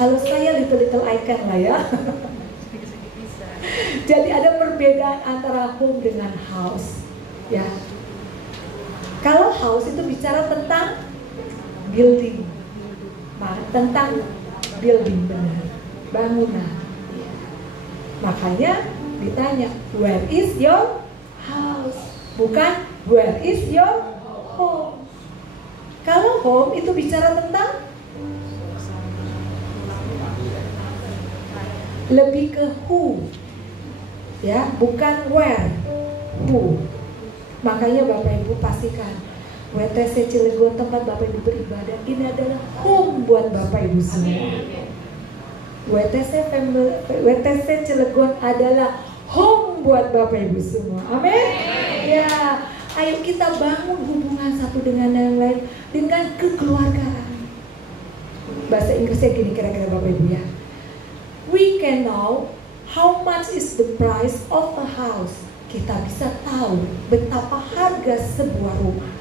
Kalau saya little icon lah ya. Jadi ada perbedaan antara home dengan house, ya. Kalau house itu bicara tentang building, tentang building benar, bangunan. Makanya ditanya, where is your house? Bukan where is your home. Kalau home itu bicara tentang lebih ke who, ya, bukan where, who. Makanya Bapak Ibu pastikan WTC Cilegon, tempat Bapak Ibu beribadah, ini adalah home buat Bapak Ibu semua. WTC Cilegon adalah home buat Bapak Ibu semua. Amin. Ya, ayo kita bangun hubungan satu dengan yang lain dengan kekeluargaan. Bahasa Inggrisnya gini kira-kira Bapak Ibu ya. We can know how much is the price of a house. Kita bisa tahu betapa harga sebuah rumah.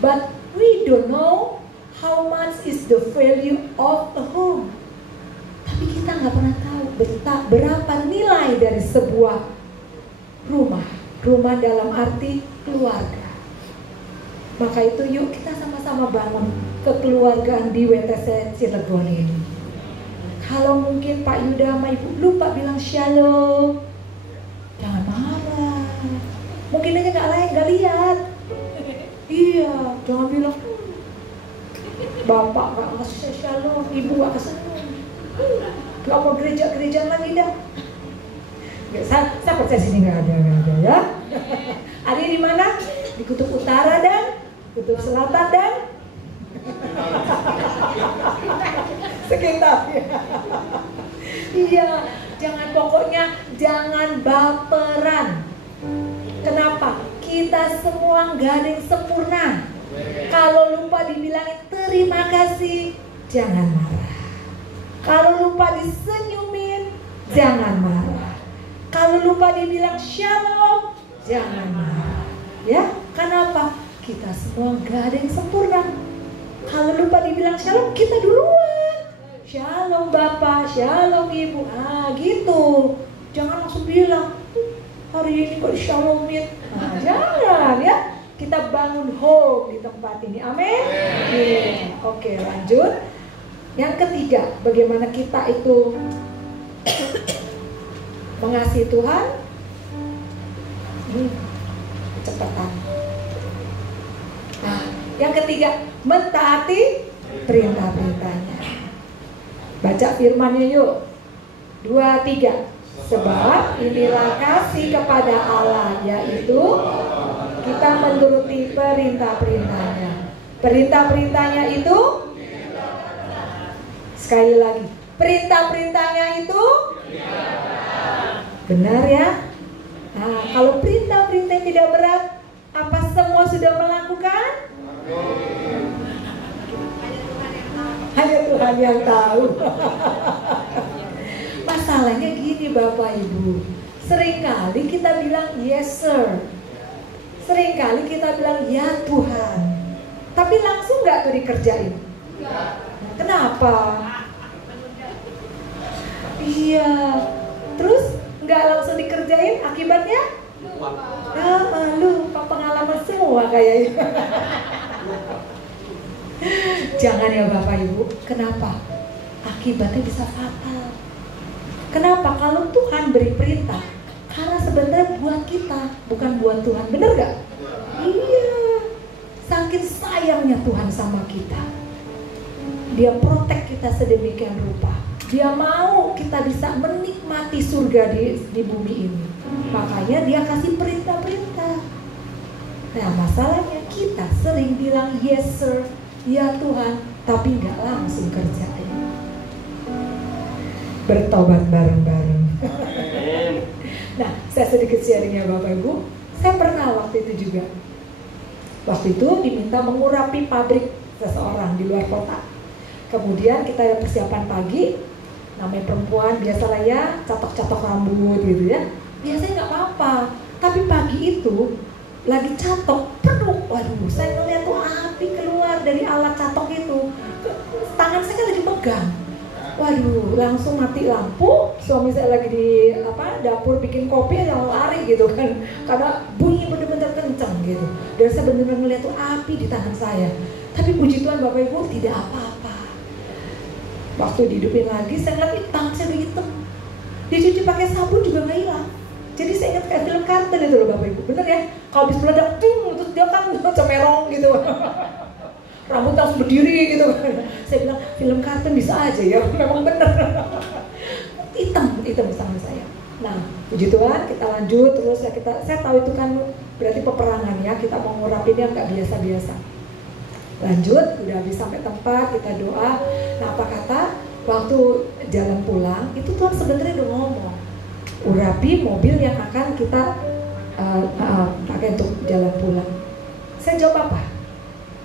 But we don't know how much is the value of a home. Tapi kita nggak pernah tahu berapa nilai dari sebuah rumah. Rumah dalam arti keluarga. Maka itu yuk kita sama-sama bangun kekeluargaan di WTC Cilegon ini. Kalau mungkin Pak Yuda sama Ibu lupa bilang shalom, jangan marah. Mungkin aja nggak lihat. Iya, jangan bilang Bapak nggak ngasih shalom, Ibu nggak kesenang. Gak mau gereja lagi dah. Saya percaya sini nggak ada ya. Ada di mana? Di kutub utara dan kutub selatan dan sekitar. Iya, pokoknya jangan baperan. Kenapa? Kita semua nggak ada yang sempurna. Kalau lupa dibilangin terima kasih, jangan marah. Kalau lupa disenyumin, jangan marah. Kalau lupa dibilang shalom, jangan marah. Ya, kenapa? Kita semua nggak ada yang sempurna. Kalau lupa dibilang shalom, kita duluan. Shalom Bapak, shalom Ibu. Gitu. Jangan langsung bilang, hari ini kok shalomin. Jangan ya. Kita bangun home di tempat ini. Amin. Oke, lanjut. Yang ketiga, bagaimana kita itu mengasihi Tuhan. Kecepatan. Nah, yang ketiga, mentaati perintah-perintahnya. Baca firman-Nya yuk. 2, 3. Sebab inilah kasih kepada Allah, yaitu kita menuruti perintah-perintahnya. Perintah-perintahnya itu, sekali lagi, perintah-perintahnya itu benar ya. Nah, kalau perintah-perintah yang tidak berat, apa semua sudah melakukan? Hanya Tuhan yang tahu. Masalahnya gini Bapak Ibu, seringkali kita bilang yes sir, seringkali kita bilang ya Tuhan, tapi langsung nggak tuh dikerjain. Kenapa? Iya, terus nggak langsung dikerjain, akibatnya? Lupa pengalaman semua kayaknya. Jangan ya Bapak Ibu. Kenapa? Akibatnya bisa fatal. Kenapa? Kalau Tuhan beri perintah, karena sebenarnya buat kita, bukan buat Tuhan. Bener gak? Iya. Saking sayangnya Tuhan sama kita, Dia protek kita sedemikian rupa. Dia mau kita bisa menikmati surga di bumi ini. Makanya Dia kasih perintah-perintah. Nah, masalahnya kita sering bilang yes sir, ya Tuhan, tapi nggak langsung kerjain. Bertobat bareng-bareng. Nah, saya sedikit sharing ya Bapak Ibu. Saya pernah waktu itu juga. Waktu itu diminta mengurapi pabrik seseorang di luar kota. Kemudian kita ada persiapan pagi. Namanya perempuan biasalah ya, catok-catok rambut gitu ya. Biasanya nggak apa-apa. Tapi pagi itu lagi catok penuh. Waduh, saya ngeliat tuh api keluar dari alat catok itu. Tangan saya kan lagi pegang. Waduh, langsung mati lampu. Suami saya lagi di dapur bikin kopi, yang lari gitu kan, karena bunyi bener-bener kenceng gitu. Dan saya bener-bener ngeliat tuh api di tangan saya. Tapi puji Tuhan Bapak Ibu, tidak apa-apa. Waktu dihidupin lagi, saya ngeliat tangan saya udah hitam. Dicuci pakai sabun juga nggak hilang. Jadi saya ingat kayak film kartun itu loh Bapak Ibu. Bener ya? Kalau habis meledak, terus dia kan cemerong gitu. Rambut langsung berdiri gitu. Saya bilang film kartun bisa aja ya. Memang bener. Hitam tangan saya. Nah, puji Tuhan kita lanjut terus ya, saya tahu itu kan berarti peperangan ya. Kita mau ngurapinnya nggak biasa-biasa. Lanjut, udah habis sampai tempat, kita doa. Nah, apa kata? Waktu jalan pulang, itu Tuhan sebenarnya udah ngomong, urapi mobil yang akan kita pakai untuk jalan pulang. Saya jawab apa?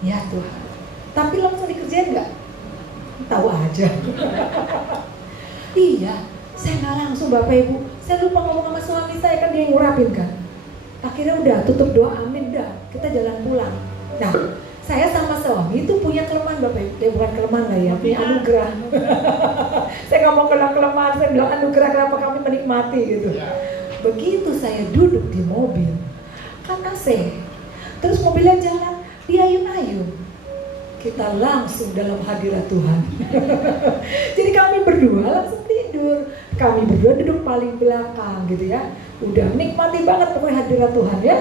Ya Tuhan. Tapi langsung dikerjain nggak? Tahu aja. Iya, saya nggak langsung Bapak Ibu. Saya lupa ngomong sama suami saya, kan dia yang ngurapin kan. Akhirnya udah tutup doa, amin dah. Kita jalan pulang. Nah, saya sama suami itu punya kelemahan Bapak Ibu. Ya bukan kelemahan lah ya, punya anugerah. Saya nggak mau bilang kelemahan, saya bilang anugerah, kenapa kami menikmati gitu. Begitu saya duduk di mobil, kan AC, terus mobilnya jalan, diayun-ayun. Kita langsung dalam hadirat Tuhan. Jadi kami berdua langsung tidur. Kami berdua duduk paling belakang gitu ya. Udah nikmati banget pokoknya hadirat Tuhan ya.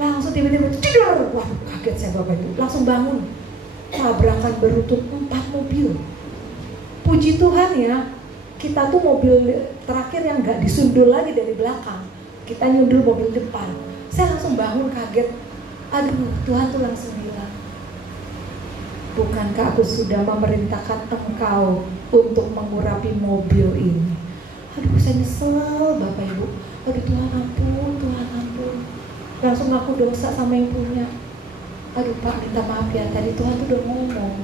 Langsung tiba-tiba tidur. Wah, kaget saya Bapak Ibu. Langsung bangun. Tabrakan beruntun 4 mobil. Puji Tuhan ya. Kita tuh mobil terakhir yang gak disundul lagi dari belakang. Kita nyundul mobil depan. Saya langsung bangun kaget. Aduh, Tuhan tuh langsung bilang, bukankah aku sudah memerintahkan engkau untuk mengurapi mobil ini? Aduh, saya nyesel Bapak Ibu. Aduh Tuhan ampun, Tuhan ampun. Langsung aku dosa sama yang punya. Aduh Pak, minta maaf ya, tadi Tuhan tuh udah ngomong.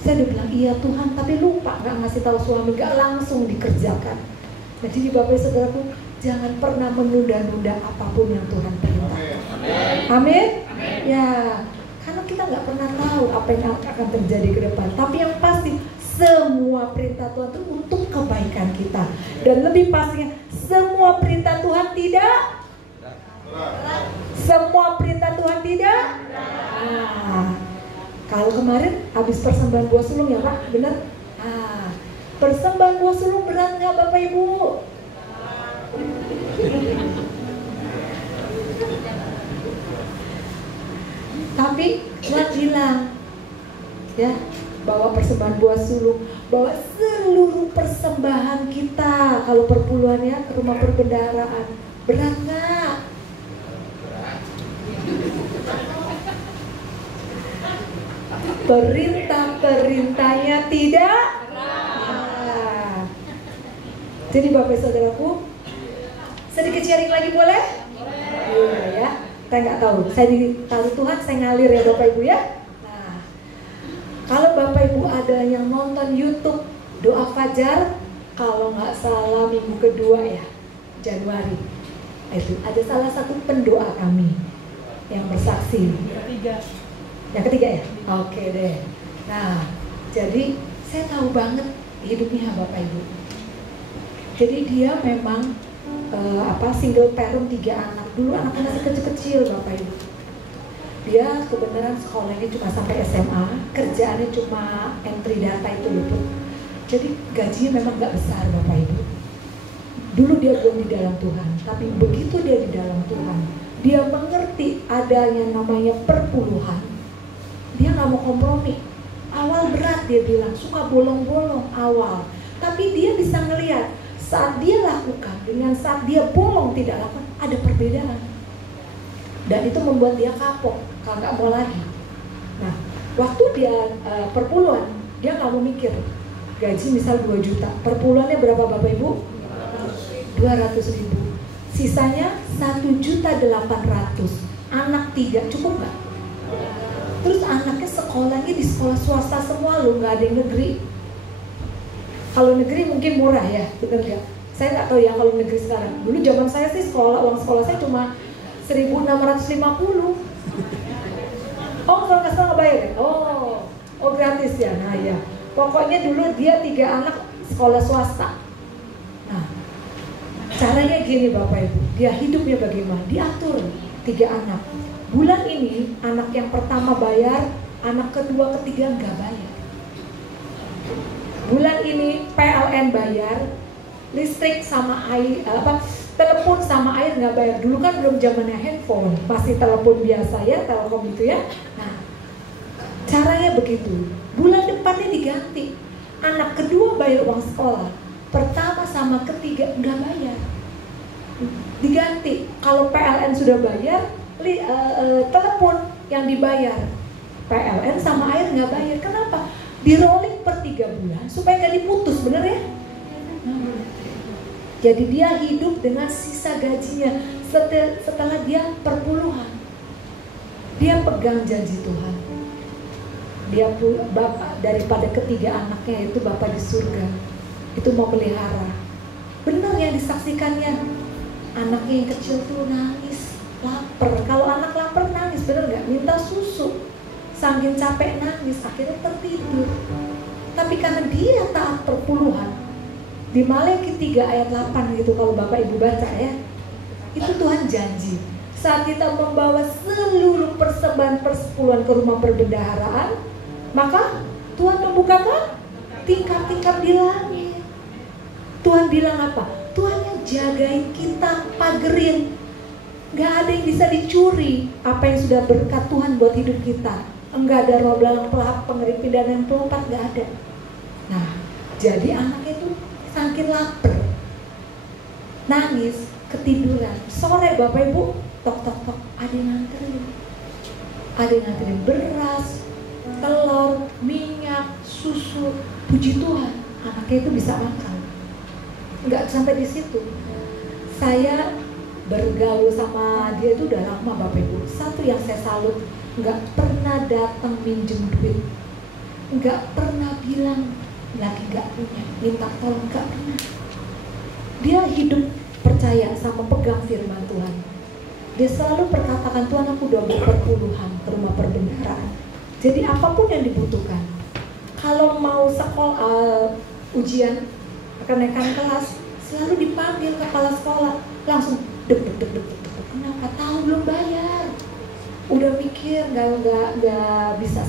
Saya udah bilang iya Tuhan, tapi lupa gak ngasih tahu suami, gak langsung dikerjakan. Jadi Bapak Ibu Saudaraku, jangan pernah menunda-nunda apapun yang Tuhan perintahkan. Amin. Ya, karena kita nggak pernah tahu apa yang akan terjadi ke depan. Tapi yang pasti semua perintah Tuhan itu untuk kebaikan kita. Dan lebih pastinya semua perintah Tuhan tidak. Semua perintah Tuhan tidak. Nah, kalau kemarin habis persembahan buah sulung ya Pak, benar? Persembahan buah sulung berat nggak Bapak Ibu? Tapi Tuhan bilang ya, bawa persembahan buah sulung, bawa seluruh persembahan kita kalau perpuluhannya ke rumah perbendaharaan. Berat nggak? Perintah-perintahnya tidak. Jadi Bapak Saudaraku, sedikit sharing lagi boleh? Iya ya, saya nggak tahu. Saya ditaruh Tuhan, saya ngalir ya Bapak Ibu ya. Nah, kalau Bapak Ibu ada yang nonton YouTube doa fajar, kalau nggak salah minggu kedua ya, Januari, itu ada salah satu pendoa kami yang bersaksi. Yang ketiga ya? Oke deh. Nah, jadi saya tahu banget hidupnya Bapak Ibu. Jadi dia memang single parent 3 anak. Dulu anaknya masih kecil-kecil Bapak Ibu. Dia kebenaran sekolahnya cuma sampai SMA, kerjaannya cuma entry data itu luput. Jadi gajinya memang gak besar Bapak Ibu. Dulu dia belum di dalam Tuhan, tapi begitu dia di dalam Tuhan, dia mengerti adanya namanya perpuluhan. Dia gak mau kompromi. Awal berat dia bilang, suka bolong-bolong awal. Tapi dia bisa ngelihat saat dia lakukan dengan saat dia bolong tidak lakukan, ada perbedaan. Dan itu membuat dia kapok, kalau nggak mau lagi. Nah, waktu dia perpuluhan, dia nggak mau mikir. Gaji misal 2 juta, perpuluhannya berapa Bapak Ibu? 200.000. Sisanya 1.800.000. Anak 3, cukup nggak? Terus anaknya sekolahnya di sekolah swasta semua loh, nggak ada yang negeri. Kalau negeri mungkin murah ya, bener gak? Saya nggak tahu ya kalau negeri sekarang. Dulu zaman saya sih uang sekolah saya cuma 1.650. Oh, kalau nggak salah nggak bayar ya? Oh gratis ya. Nah ya, pokoknya dulu dia 3 anak sekolah swasta. Nah, caranya gini Bapak Ibu, dia hidupnya bagaimana? Diatur 3 anak. Bulan ini anak yang pertama bayar, anak kedua, ketiga nggak bayar. Bulan ini PLN bayar, listrik sama air, telepon sama air nggak bayar. Dulu kan belum zamannya handphone, masih telepon biasa ya, Telkom gitu ya. Nah, caranya begitu. Bulan depannya diganti. Anak kedua bayar uang sekolah, pertama sama ketiga nggak bayar. Diganti. Kalau PLN sudah bayar, telepon yang dibayar. PLN sama air nggak bayar. Kenapa? Di rolling per 3 bulan supaya nggak diputus, bener ya? Jadi dia hidup dengan sisa gajinya setelah dia perpuluhan. Dia pegang janji Tuhan. Dia bapak daripada ketiga anaknya itu bapak di surga. Itu mau pelihara. Benar yang disaksikannya. Anaknya yang kecil tuh nangis, lapar. Kalau anak lapar nangis, bener nggak? Minta susu. Saking capek nangis, akhirnya tertidur. Tapi karena dia taat perpuluhan, di Maleakhi 3 ayat 8 gitu kalau Bapak Ibu baca ya, itu Tuhan janji saat kita membawa seluruh persembahan persepuluhan ke rumah perbendaharaan, maka Tuhan membukakan tingkap-tingkap di langit. Tuhan bilang apa? Tuhan yang jagain kita, pagerin. Gak ada yang bisa dicuri apa yang sudah berkat Tuhan buat hidup kita. Enggak ada roh belalang pelap, pengeripin dan yang pelompat, gak ada. Nah, jadi anaknya itu saking lapar, nangis, ketiduran. Sore Bapak Ibu, tok, ada yang nganterin. Ada yang nganterin beras, telur, minyak, susu. Puji Tuhan, anaknya itu bisa makan. Enggak sampai di situ. Saya bergaul sama dia itu udah lama Bapak Ibu. Satu yang saya salut, nggak pernah datang minjem duit, nggak pernah bilang lagi nggak punya, minta tolong, nggak pernah. Dia hidup percaya sama pegang firman Tuhan. Dia selalu perkatakan, Tuhan aku udah berpuluhan ke rumah perbendaharaan. Jadi apapun yang dibutuhkan. Kalau mau sekolah ujian, kenaikan kelas, selalu dipanggil kepala sekolah, langsung deg. Kenapa? Tahu belum bayar. Udah mikir nggak bisa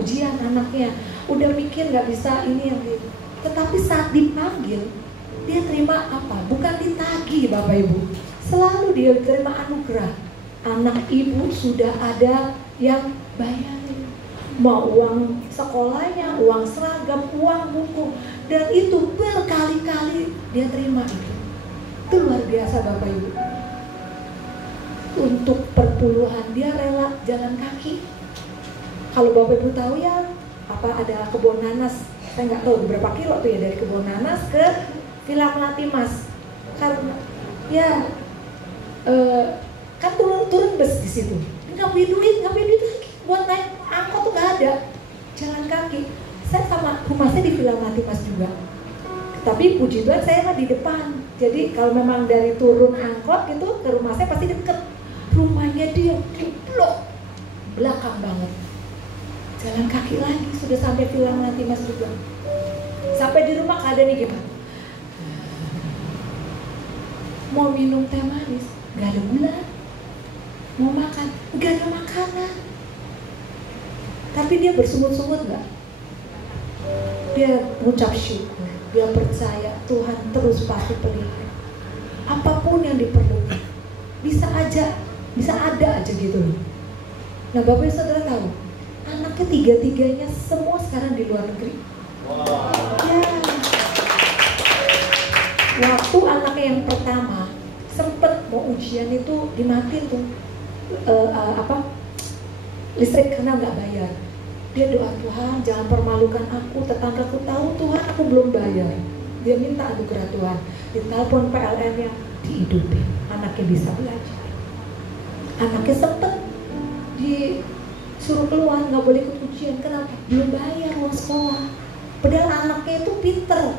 ujian anaknya, udah mikir nggak bisa ini yang ini. Tetapi saat dipanggil, dia terima apa? Bukan ditagih Bapak Ibu, selalu dia terima anugerah. Anak ibu sudah ada yang bayarin, mau uang sekolahnya, uang seragam, uang buku, dan itu berkali-kali dia terima itu. Itu luar biasa Bapak Ibu. Untuk perpuluhan dia rela jalan kaki. Kalau Bapak Ibu tahu ya, apa ada kebun nanas, saya nggak tahu berapa kilo tuh ya dari kebun nanas ke Villa Melati Mas. Karena ya kan turun bus di situ. Nggak punya duit lagi buat naik angkot tuh nggak ada, jalan kaki. Saya sama rumah saya di Villa Mati Mas juga. Tapi puji Tuhan saya mah di depan. Jadi kalau memang dari turun angkot gitu ke rumah saya pasti deket. Rumahnya dia di blok belakang banget. Jalan kaki lagi sudah sampai Villa Mati Mas juga. Sampai di rumah keadaannya gimana? Mau minum teh manis, nggak ada gula. Mau makan, nggak ada makanan. Tapi dia bersungut-sungut nggak? Dia mengucap syukur, dia percaya Tuhan terus pasti pelihara. Apapun yang diperlukan, bisa ada aja gitu loh. Nah Bapak Ibu Saudara tahu, anaknya tiga-tiganya semua sekarang di luar negeri. Ya. Waktu anaknya yang pertama sempet mau ujian itu dimatiin tuh listrik karena nggak bayar. Dia doa, Tuhan jangan permalukan aku, tetanggaku tahu Tuhan aku belum bayar. Dia minta anugerah Tuhan. Ditelepon PLN-nya, dihidupin, anaknya bisa belajar. Anaknya sempet disuruh keluar, nggak boleh ikut ujian. Kenapa? Belum bayar uang sekolah. Padahal anaknya itu pinter,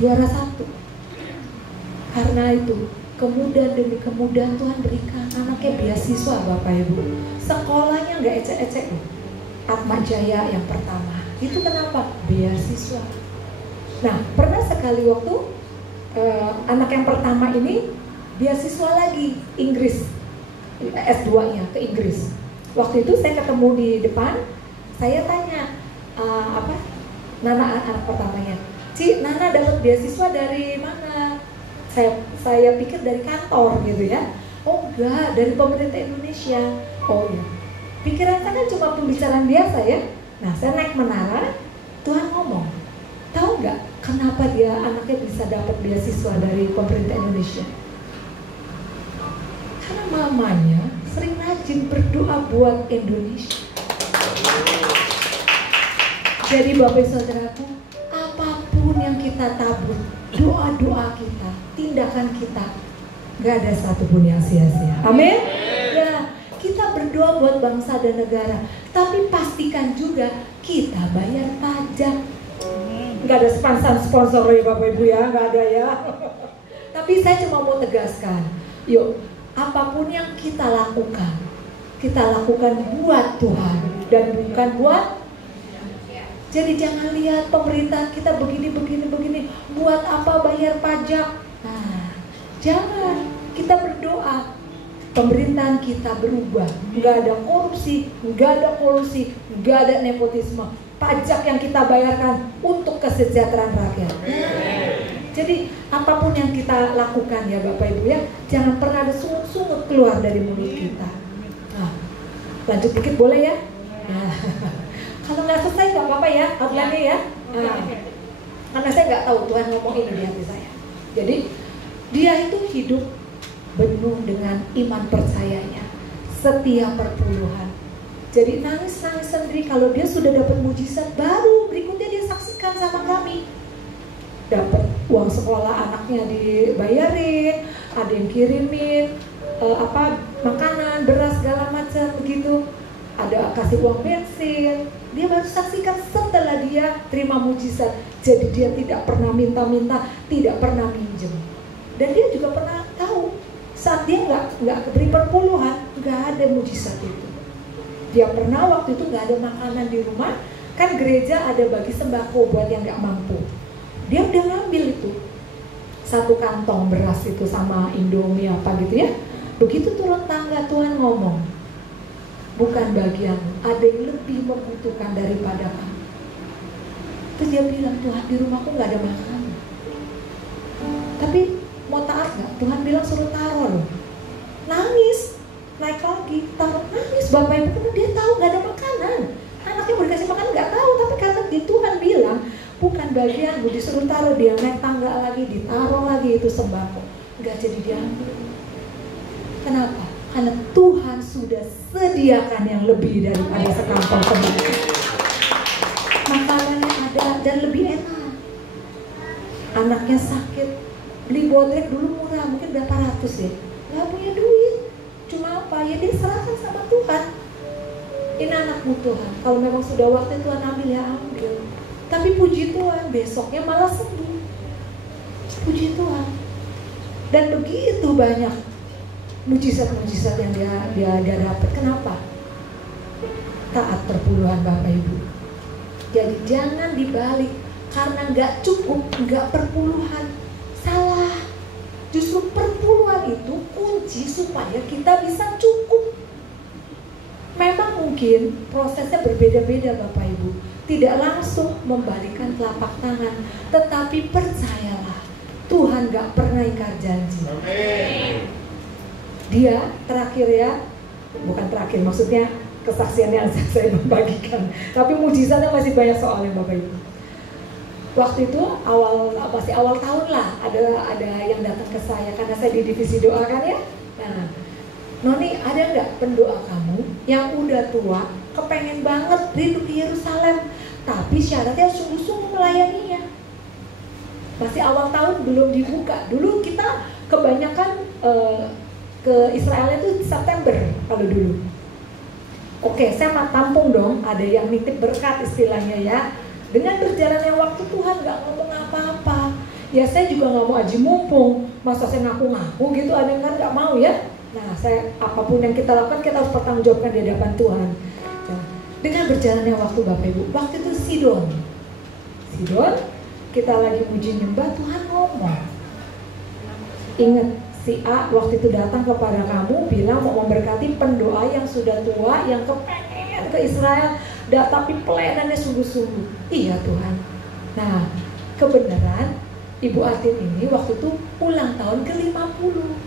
juara 1. Karena itu kemudahan demi kemudahan Tuhan berikan. Anaknya beasiswa Bapak Ibu. Sekolahnya nggak ecek-ecek loh. Atma Jaya yang pertama. Itu kenapa? Beasiswa. Nah pernah sekali waktu anak yang pertama ini beasiswa lagi Inggris, S2-nya ke Inggris. Waktu itu saya ketemu di depan, saya tanya Nana anak pertamanya, Ci, Nana dapat beasiswa dari mana? Saya pikir dari kantor gitu ya. Oh enggak, dari pemerintah Indonesia. Oh ya, pikiran saya kan cuma pembicaraan biasa ya. Nah saya naik menara, Tuhan ngomong, tahu nggak kenapa dia anaknya bisa dapat beasiswa dari pemerintah Indonesia? Karena mamanya sering rajin berdoa buat Indonesia. Jadi Bapak Ibu Saudaraku, apapun yang kita tabur, doa-doa kita, tindakan kita, gak ada satupun yang sia-sia. Amin. Ya, kita berdoa buat bangsa dan negara, tapi pastikan juga kita bayar pajak. Gak ada sponsor ya Bapak Ibu ya, gak ada ya. Tapi saya cuma mau tegaskan, yuk, apapun yang kita lakukan buat Tuhan dan bukan buat. Jadi jangan lihat pemerintah kita begini, buat apa bayar pajak. Nah, jangan, kita berdoa pemerintahan kita berubah. Nggak ada korupsi, nggak ada kolusi, nggak ada nepotisme. Pajak yang kita bayarkan untuk kesejahteraan rakyat. Jadi apapun yang kita lakukan ya Bapak Ibu ya, jangan pernah ada sungut-sungut keluar dari mulut kita. Nah, lanjut dikit boleh ya? Nah. Kalau nggak selesai nggak apa-apa ya, outline-nya ya. Nah, karena saya nggak tahu Tuhan ngomong ini di hati saya. Jadi dia itu hidup penuh dengan iman percayanya, setia perpuluhan. Jadi nangis sendiri kalau dia sudah dapat mujizat, baru berikutnya dia saksikan sama kami. Dapat uang sekolah anaknya dibayarin, ada yang kirimin makanan, beras segala macam begitu. Ada kasih uang bensin, dia baru saksikan setelah dia terima mujizat. Jadi dia tidak pernah minta-minta, tidak pernah minjem. Dan dia juga pernah tahu saat dia nggak beri perpuluhan, nggak ada mujizat itu. Dia pernah waktu itu nggak ada makanan di rumah, kan gereja ada bagi sembako buat yang nggak mampu. Dia udah ngambil itu 1 kantong beras itu sama Indomie apa gitu ya. Begitu turun tangga Tuhan ngomong, bukan bagianmu, ada yang lebih membutuhkan daripada kamu. Terus dia bilang, Tuhan di rumahku gak ada makanan. Tapi mau taat gak? Tuhan bilang suruh taruh loh. Nangis, naik lagi, taruh, nangis Bapak Ibu, karena dia tahu gak ada makanan. Anaknya mau dikasih makan gak tahu, tapi karena Tuhan bilang bukan bagianmu, disuruh taruh. Dia naik tangga lagi, ditaruh lagi itu sembako, gak jadi diambil. Kenapa? Karena Tuhan sudah sediakan yang lebih daripada sekantong sembako. Makanannya ada dan lebih enak. Anaknya sakit, beli bodrek dulu murah, mungkin berapa ratus ya. Gak punya duit, cuma apa? Ya dia serahkan sama Tuhan. Ini anakmu Tuhan, kalau memang sudah waktu Tuhan ambil ya ambil. Tapi puji Tuhan, besoknya malah sembuh. Puji Tuhan. Dan begitu banyak mujizat-mujizat yang dia dapat. Kenapa? Taat perpuluhan Bapak Ibu. Jadi jangan dibalik karena nggak cukup, nggak perpuluhan. Salah. Justru perpuluhan itu kunci supaya kita bisa cukup. Memang mungkin prosesnya berbeda-beda Bapak Ibu. Tidak langsung membalikkan telapak tangan, tetapi percayalah, Tuhan gak pernah ingkar janji. Amen. Dia terakhir ya, bukan terakhir, maksudnya kesaksian yang saya membagikan, tapi mujizatnya masih banyak soalnya Bapak Ibu. Waktu itu masih awal tahun lah, ada yang datang ke saya karena saya di divisi doa kan ya. Nah, Noni, ada nggak pendoa kamu yang udah tua, kepengen banget rindu ke Yerusalem, tapi syaratnya sungguh-sungguh melayaninya. Masih awal tahun belum dibuka. Dulu kita kebanyakan ke Israel itu September kalau dulu. Oke, saya mau tampung dong. Ada yang nitip berkat istilahnya ya. Dengan berjalannya waktu Tuhan nggak ngomong apa-apa. Ya saya juga nggak mau aji mumpung. Masa saya ngaku-ngaku gitu, ada yang kan nggak mau ya. Nah, apapun yang kita lakukan kita harus pertanggungjawabkan di hadapan Tuhan. Nah, dengan berjalannya waktu Bapak Ibu, waktu itu Sidon, kita lagi muji nyembah, Tuhan ngomong. Ingat, si A waktu itu datang kepada kamu, bilang mau memberkati pendoa yang sudah tua, yang kepengen ke Israel, tapi pelayanannya sungguh-sungguh. Iya Tuhan. Nah, kebenaran Ibu Artin ini waktu itu ulang tahun ke-50.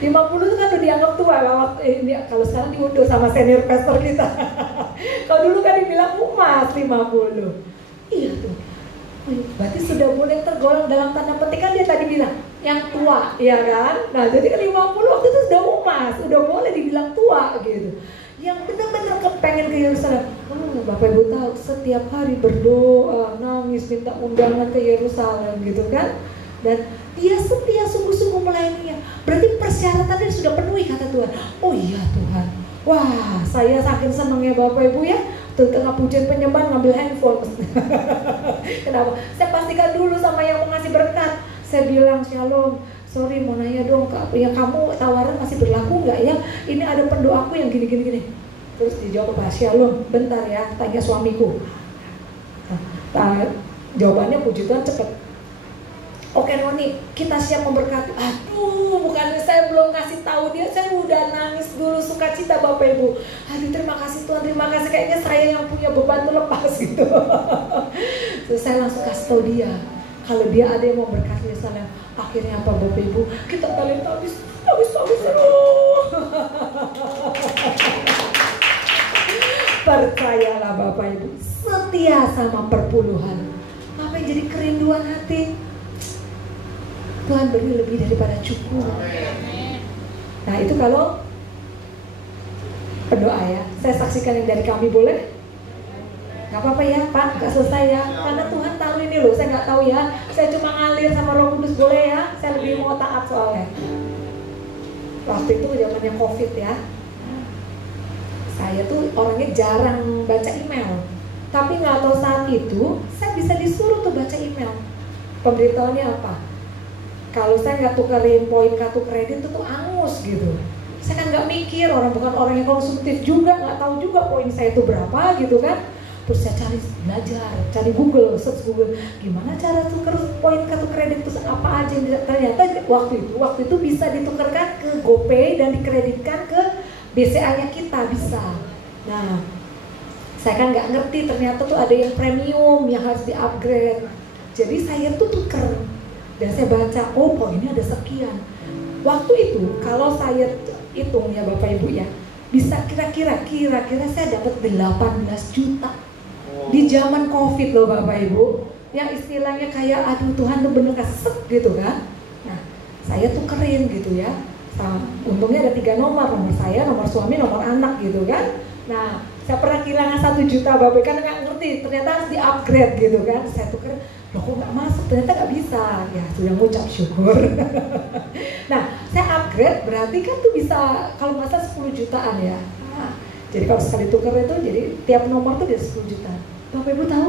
50 itu kan udah dianggap tua kalau sekarang diundur sama senior pastor kita. Kalau dulu kan dibilang Mas 50. Iya tuh. Berarti sudah mulai tergolong dalam tanda petik kan dia tadi bilang yang tua, ya kan? Nah, jadi kan 50 waktu itu sudah Mas, udah boleh dibilang tua gitu. Yang benar-benar kepengen ke Yerusalem. Bapak Ibu tahu setiap hari berdoa, nangis minta undangan ke Yerusalem gitu kan? Dan dia setia sungguh-sungguh melayaninya. Berarti persyaratannya sudah penuhi kata Tuhan. Oh iya Tuhan. Wah, saya saking senangnya Bapak Ibu ya. Tengah pujian penyembahan ngambil handphone. Kenapa? Saya pastikan dulu sama yang mau ngasih berkat. Saya bilang, Shalom, sorry mau nanya dong, yang kamu tawaran masih berlaku nggak ya? Ini ada pendoaku yang gini. Terus dijawab Pak, Shalom, bentar ya, tanya suamiku. Nah, jawabannya puji Tuhan cepet. Oke Noni, kita siap memberkati. Aduh, bukan saya belum kasih tahu dia, saya udah nangis dulu sukacita Bapak Ibu. Aduh, terima kasih Tuhan, terima kasih. Kayaknya saya yang punya beban tuh lepas gitu. Terus saya langsung kasih tahu dia, kalau dia ada yang mau berkati Yerusalem. Akhirnya apa Bapak Ibu? Kita balik habis. Percayalah Bapak Ibu, setia sama perpuluhan. Apa yang jadi kerinduan hati? Tuhan beri lebih daripada cukup. Nah itu kalau berdoa ya. Saya saksikan yang dari kami boleh? Gak apa-apa ya Pak, gak selesai ya. Karena Tuhan tahu ini loh, saya gak tahu ya. Saya cuma ngalir sama Roh Kudus boleh ya. Saya lebih mau taat soalnya. Waktu itu zamannya COVID ya. Saya tuh orangnya jarang baca email. Tapi gak tahu saat itu saya bisa disuruh tuh baca email. Pemberitahuannya apa? Kalau saya nggak tukerin poin kartu kredit itu tuh angus gitu. Saya kan nggak mikir, bukan orang yang konsumtif juga, nggak tahu juga poin saya itu berapa gitu kan. Terus saya belajar, cari Google, search Google, gimana cara tuker poin kartu kredit, terus apa aja. Ternyata waktu itu bisa ditukarkan ke GoPay dan dikreditkan ke BCA-nya kita bisa. Nah, saya kan nggak ngerti ternyata tuh ada yang premium yang harus di-upgrade. Jadi saya tuh tuker. Dan saya baca, oh poinnya ada sekian. Waktu itu kalau saya hitung ya Bapak Ibu ya, bisa kira-kira saya dapat 18 juta. Di zaman COVID loh Bapak Ibu. Yang istilahnya kayak aduh Tuhan tuh bener kesek gitu kan. Nah, saya tukerin gitu ya. Untungnya ada 3 nomor saya, nomor suami, nomor anak gitu kan. Nah, saya pernah kehilangan 1 juta Bapak, karena nggak ngerti, ternyata harus di-upgrade gitu kan. Saya tuker, loh kok nggak masuk, ternyata nggak bisa. Ya, sudah ngucap syukur. Nah, saya upgrade, berarti kan tuh bisa, kalau nggak salah 10 jutaan ya. Nah, jadi kalau sekali tuker itu, jadi tiap nomor tuh dia 10 juta. Bapak Ibu tahu,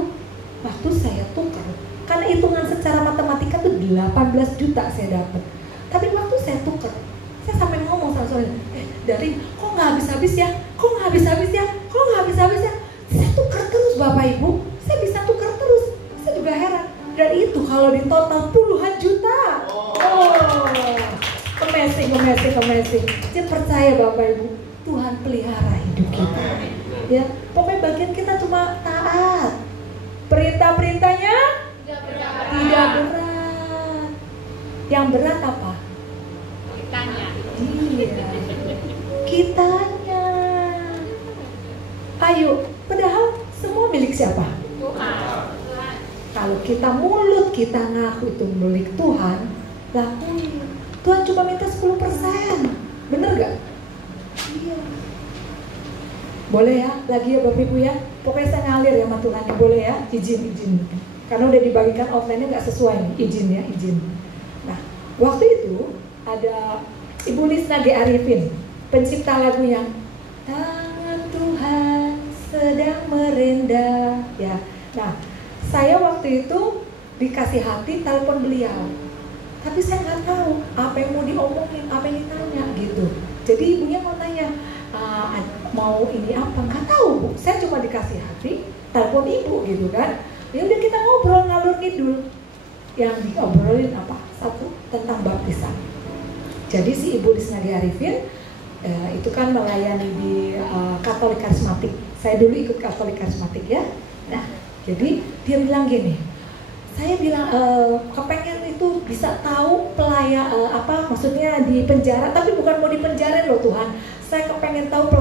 waktu saya tuker, karena hitungan secara matematika tuh 18 juta saya dapat. Tapi waktu saya tuker, saya sampai ngomong sama suami, dari kok nggak habis-habis ya, kok nggak habis-habis ya, kok nggak habis-habis ya. Saya tuker terus Bapak Ibu, saya bisa tuker terus. Saya juga heran. Dan itu kalau di total puluhan juta. Amazing. Jadi percaya Bapak Ibu, Tuhan pelihara hidup kita. Ya, pokoknya bagian kita cuma taat. Perintah-perintahnya tidak berat. Yang berat apa? Kitanya. Ayo, padahal semua milik siapa? Tuhan. Kalau kita mulut kita ngaku itu milik Tuhan, lakuin. Tuhan cuma minta 10%. Bener gak? Iya. Boleh ya? Lagi ya Bapak Ibu ya? Pokoknya saya ngalir ya sama Tuhan ya. Boleh ya? Izin. Karena udah dibagikan outline-nya gak sesuai nih. Izin. Nah, waktu itu ada Ibu Lisna G. Arifin, pencipta lagunya Tangan Tuhan sedang merendah. Ya. Nah, saya waktu itu dikasih hati telepon beliau. Tapi saya nggak tahu apa yang mau diomongin, apa yang ditanya gitu. Jadi ibunya mau tanya, mau ini apa? Nggak tahu Bu. Saya cuma dikasih hati, telepon ibu gitu kan. Ya udah kita ngobrol ngalur ngidul. Yang diobrolin apa? Satu tentang baptisan. Jadi si Ibu Lisna G. Arifin itu kan melayani di Katolik Karismatik. Saya dulu ikut Katolik Karismatik ya. Nah, jadi dia bilang gini, saya bilang kepengen itu bisa tahu maksudnya di penjara, tapi bukan mau di penjara loh Tuhan. Saya kepengen tahu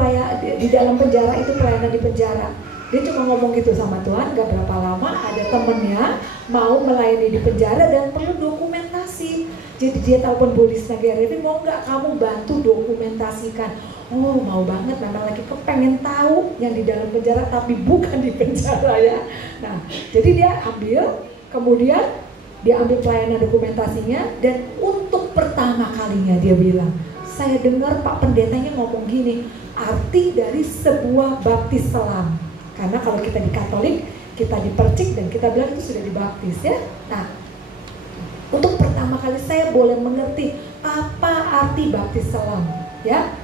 di dalam penjara itu pelayanan di penjara. Dia cuma ngomong gitu sama Tuhan. Gak berapa lama ada temennya mau melayani di penjara dan perlu dokumentasi. Jadi dia telepon Bu Lisna G. Arifin, mau nggak kamu bantu dokumentasikan? Oh mau banget, memang lagi kepengen tahu yang di dalam penjara tapi bukan di penjara ya. Nah jadi dia kemudian dia ambil pelayanan dokumentasinya, dan untuk pertama kalinya dia bilang, saya dengar Pak Pendetanya ngomong gini, arti dari sebuah baptis selam. Karena kalau kita di Katolik, kita dipercik dan kita bilang itu sudah dibaptis ya. Nah, untuk pertama kali saya boleh mengerti apa arti baptis selam ya.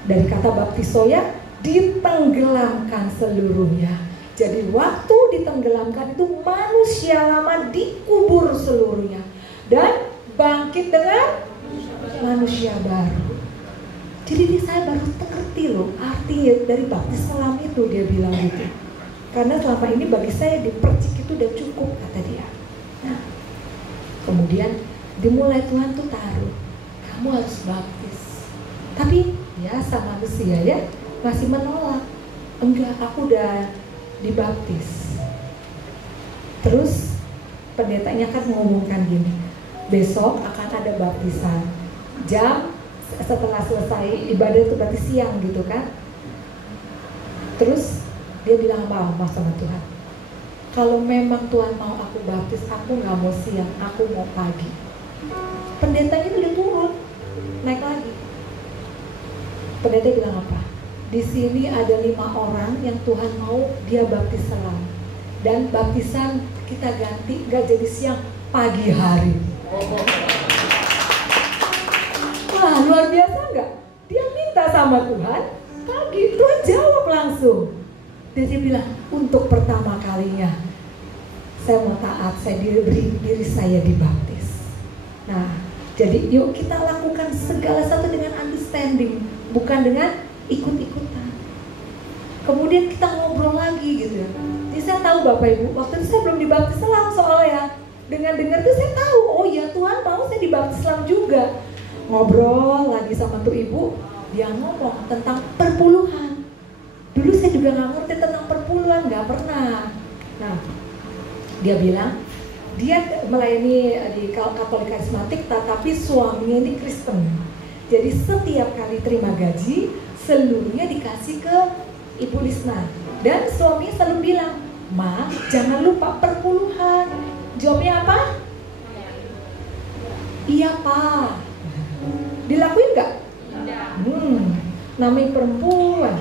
Dari kata baptisoya, ditenggelamkan seluruhnya. Jadi waktu ditenggelamkan itu manusia lama dikubur seluruhnya dan bangkit dengan manusia baru. Jadi saya baru mengerti loh arti dari baptis selam itu, dia bilang gitu. Karena selama ini bagi saya dipercik itu udah cukup, kata dia. Nah, kemudian dimulai Tuhan tuh taruh, kamu harus baptis. Tapi biasa manusia ya masih menolak. Enggak, aku udah dibaptis. Terus pendetanya kan mengumumkan gini, besok akan ada baptisan jam setelah selesai ibadah itu berarti siang gitu kan. Terus dia bilang sama Tuhan, kalau memang Tuhan mau aku baptis, aku nggak mau siang, aku mau pagi. Pendetanya itu udah turun, naik lagi. Pendeta bilang apa? Di sini ada 5 orang yang Tuhan mau dia baptis selam, dan baptisan kita ganti, nggak jadi siang, pagi hari. Wah, luar biasa nggak? Dia minta sama Tuhan pagi, Tuhan jawab langsung. Dan dia bilang, untuk pertama kalinya saya mau taat, saya beri diri saya dibaptis. Nah, jadi yuk kita lakukan segala sesuatu dengan understanding, bukan dengan ikut-ikutan. Kemudian kita ngobrol lagi gitu ya. Jadi saya tahu Bapak Ibu, waktu itu saya belum dibaptis selam soalnya. Dengan dengar itu saya tahu, oh ya Tuhan mau saya dibaptis selam juga. Ngobrol lagi sama tuh ibu, dia ngomong tentang perpuluhan. Dulu saya juga nggak ngerti tentang perpuluhan, nggak pernah. Nah, dia bilang dia melayani di Katolik Karismatik, tetapi suaminya ini Kristen. Jadi setiap kali terima gaji, seluruhnya dikasih ke Ibu Lisna. Dan suami selalu bilang, Ma, jangan lupa perpuluhan. Jawabnya apa? Iya, Pak. Dilakuin nggak? Namanya perempuan.